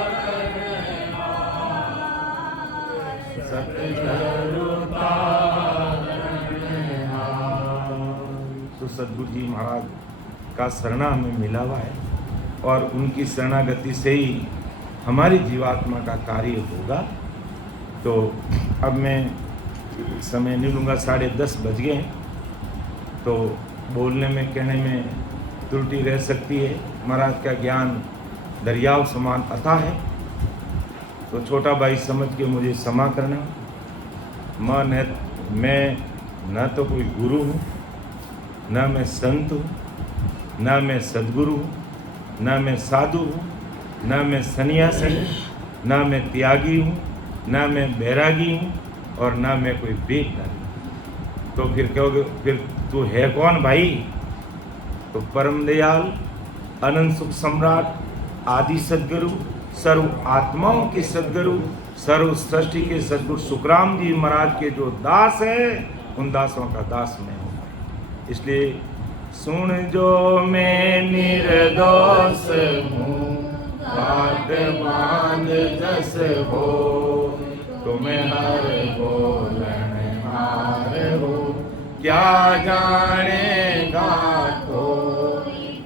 हार, सतगुरु तो सद्गुरु जी महाराज का शरणा हमें मिला हुआ है और उनकी शरणागति से ही हमारी जीवात्मा का कार्य होगा। तो अब मैं समय नहीं लूँगा, 10:30 बज गए हैं, तो बोलने में कहने में त्रुटि रह सकती है। महाराज का ज्ञान दरियाव समान अथाह है, तो छोटा भाई समझ के मुझे क्षमा करना। मैं न तो कोई गुरु हूँ, न मैं संत हूँ, न मैं सदगुरु हूँ, न मैं साधु हूँ, न मैं सन्यासी हूँ, न मैं त्यागी हूँ, न मैं बैरागी हूँ और न मैं कोई वेदधारी। तो फिर कहोगे फिर तू है कौन भाई? तो परम दयाल अनंत सुख सम्राट आदि सदगुरु, सर्व आत्माओं के सदगुरु, सर्व सृष्टि के सदगुरु सुखराम जी महाराज के जो दास हैं, उन दासों का दास मैं हूँ। इसलिए सुन जो मैं निर्दोष हूँ, बात बांध जस हो, तुम्हें हर बोलन हार हो, क्या जानेगा तो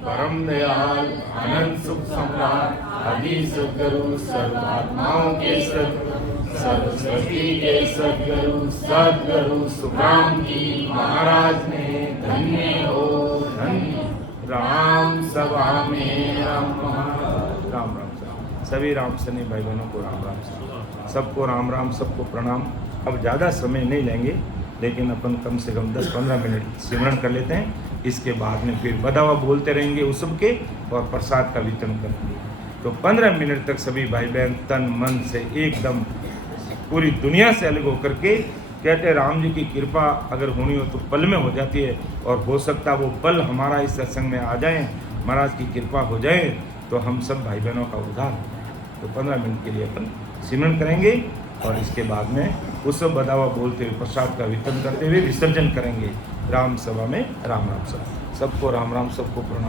परम दयाल अनंत सुख सम्राट आदि सदगुरु, सर्वात्माओं के सदगुरु, सरस्वती के सदगुरु, सदगुरु सुखराम जी महाराज ने धन्य हो धन्य। राम सभा में राम राम राम। सभी राम सने भाई बहनों को राम राम, सबको राम राम, सबको प्रणाम। अब ज़्यादा समय नहीं लेंगे, लेकिन अपन कम से कम 10-15 मिनट सिमरन कर लेते हैं। इसके बाद में फिर बदावा बोलते रहेंगे उस सब के और प्रसाद का वितरण करेंगे। तो 15 मिनट तक सभी भाई बहन तन मन से एकदम पूरी दुनिया से अलग होकर के कहते राम जी की कृपा अगर होनी हो तो पल में हो जाती है, और हो सकता वो पल हमारा इस सत्संग में आ जाए, महाराज की कृपा हो जाए तो हम सब भाई बहनों का उद्धार हो जाए। तो 15 मिनट के लिए अपन सिमरन करेंगे और इसके बाद में उस सब बदावा बोलते हुए प्रसाद का वितरण करते हुए विसर्जन करेंगे। राम सभा में राम राम। सबको राम राम, सबको प्रणाम।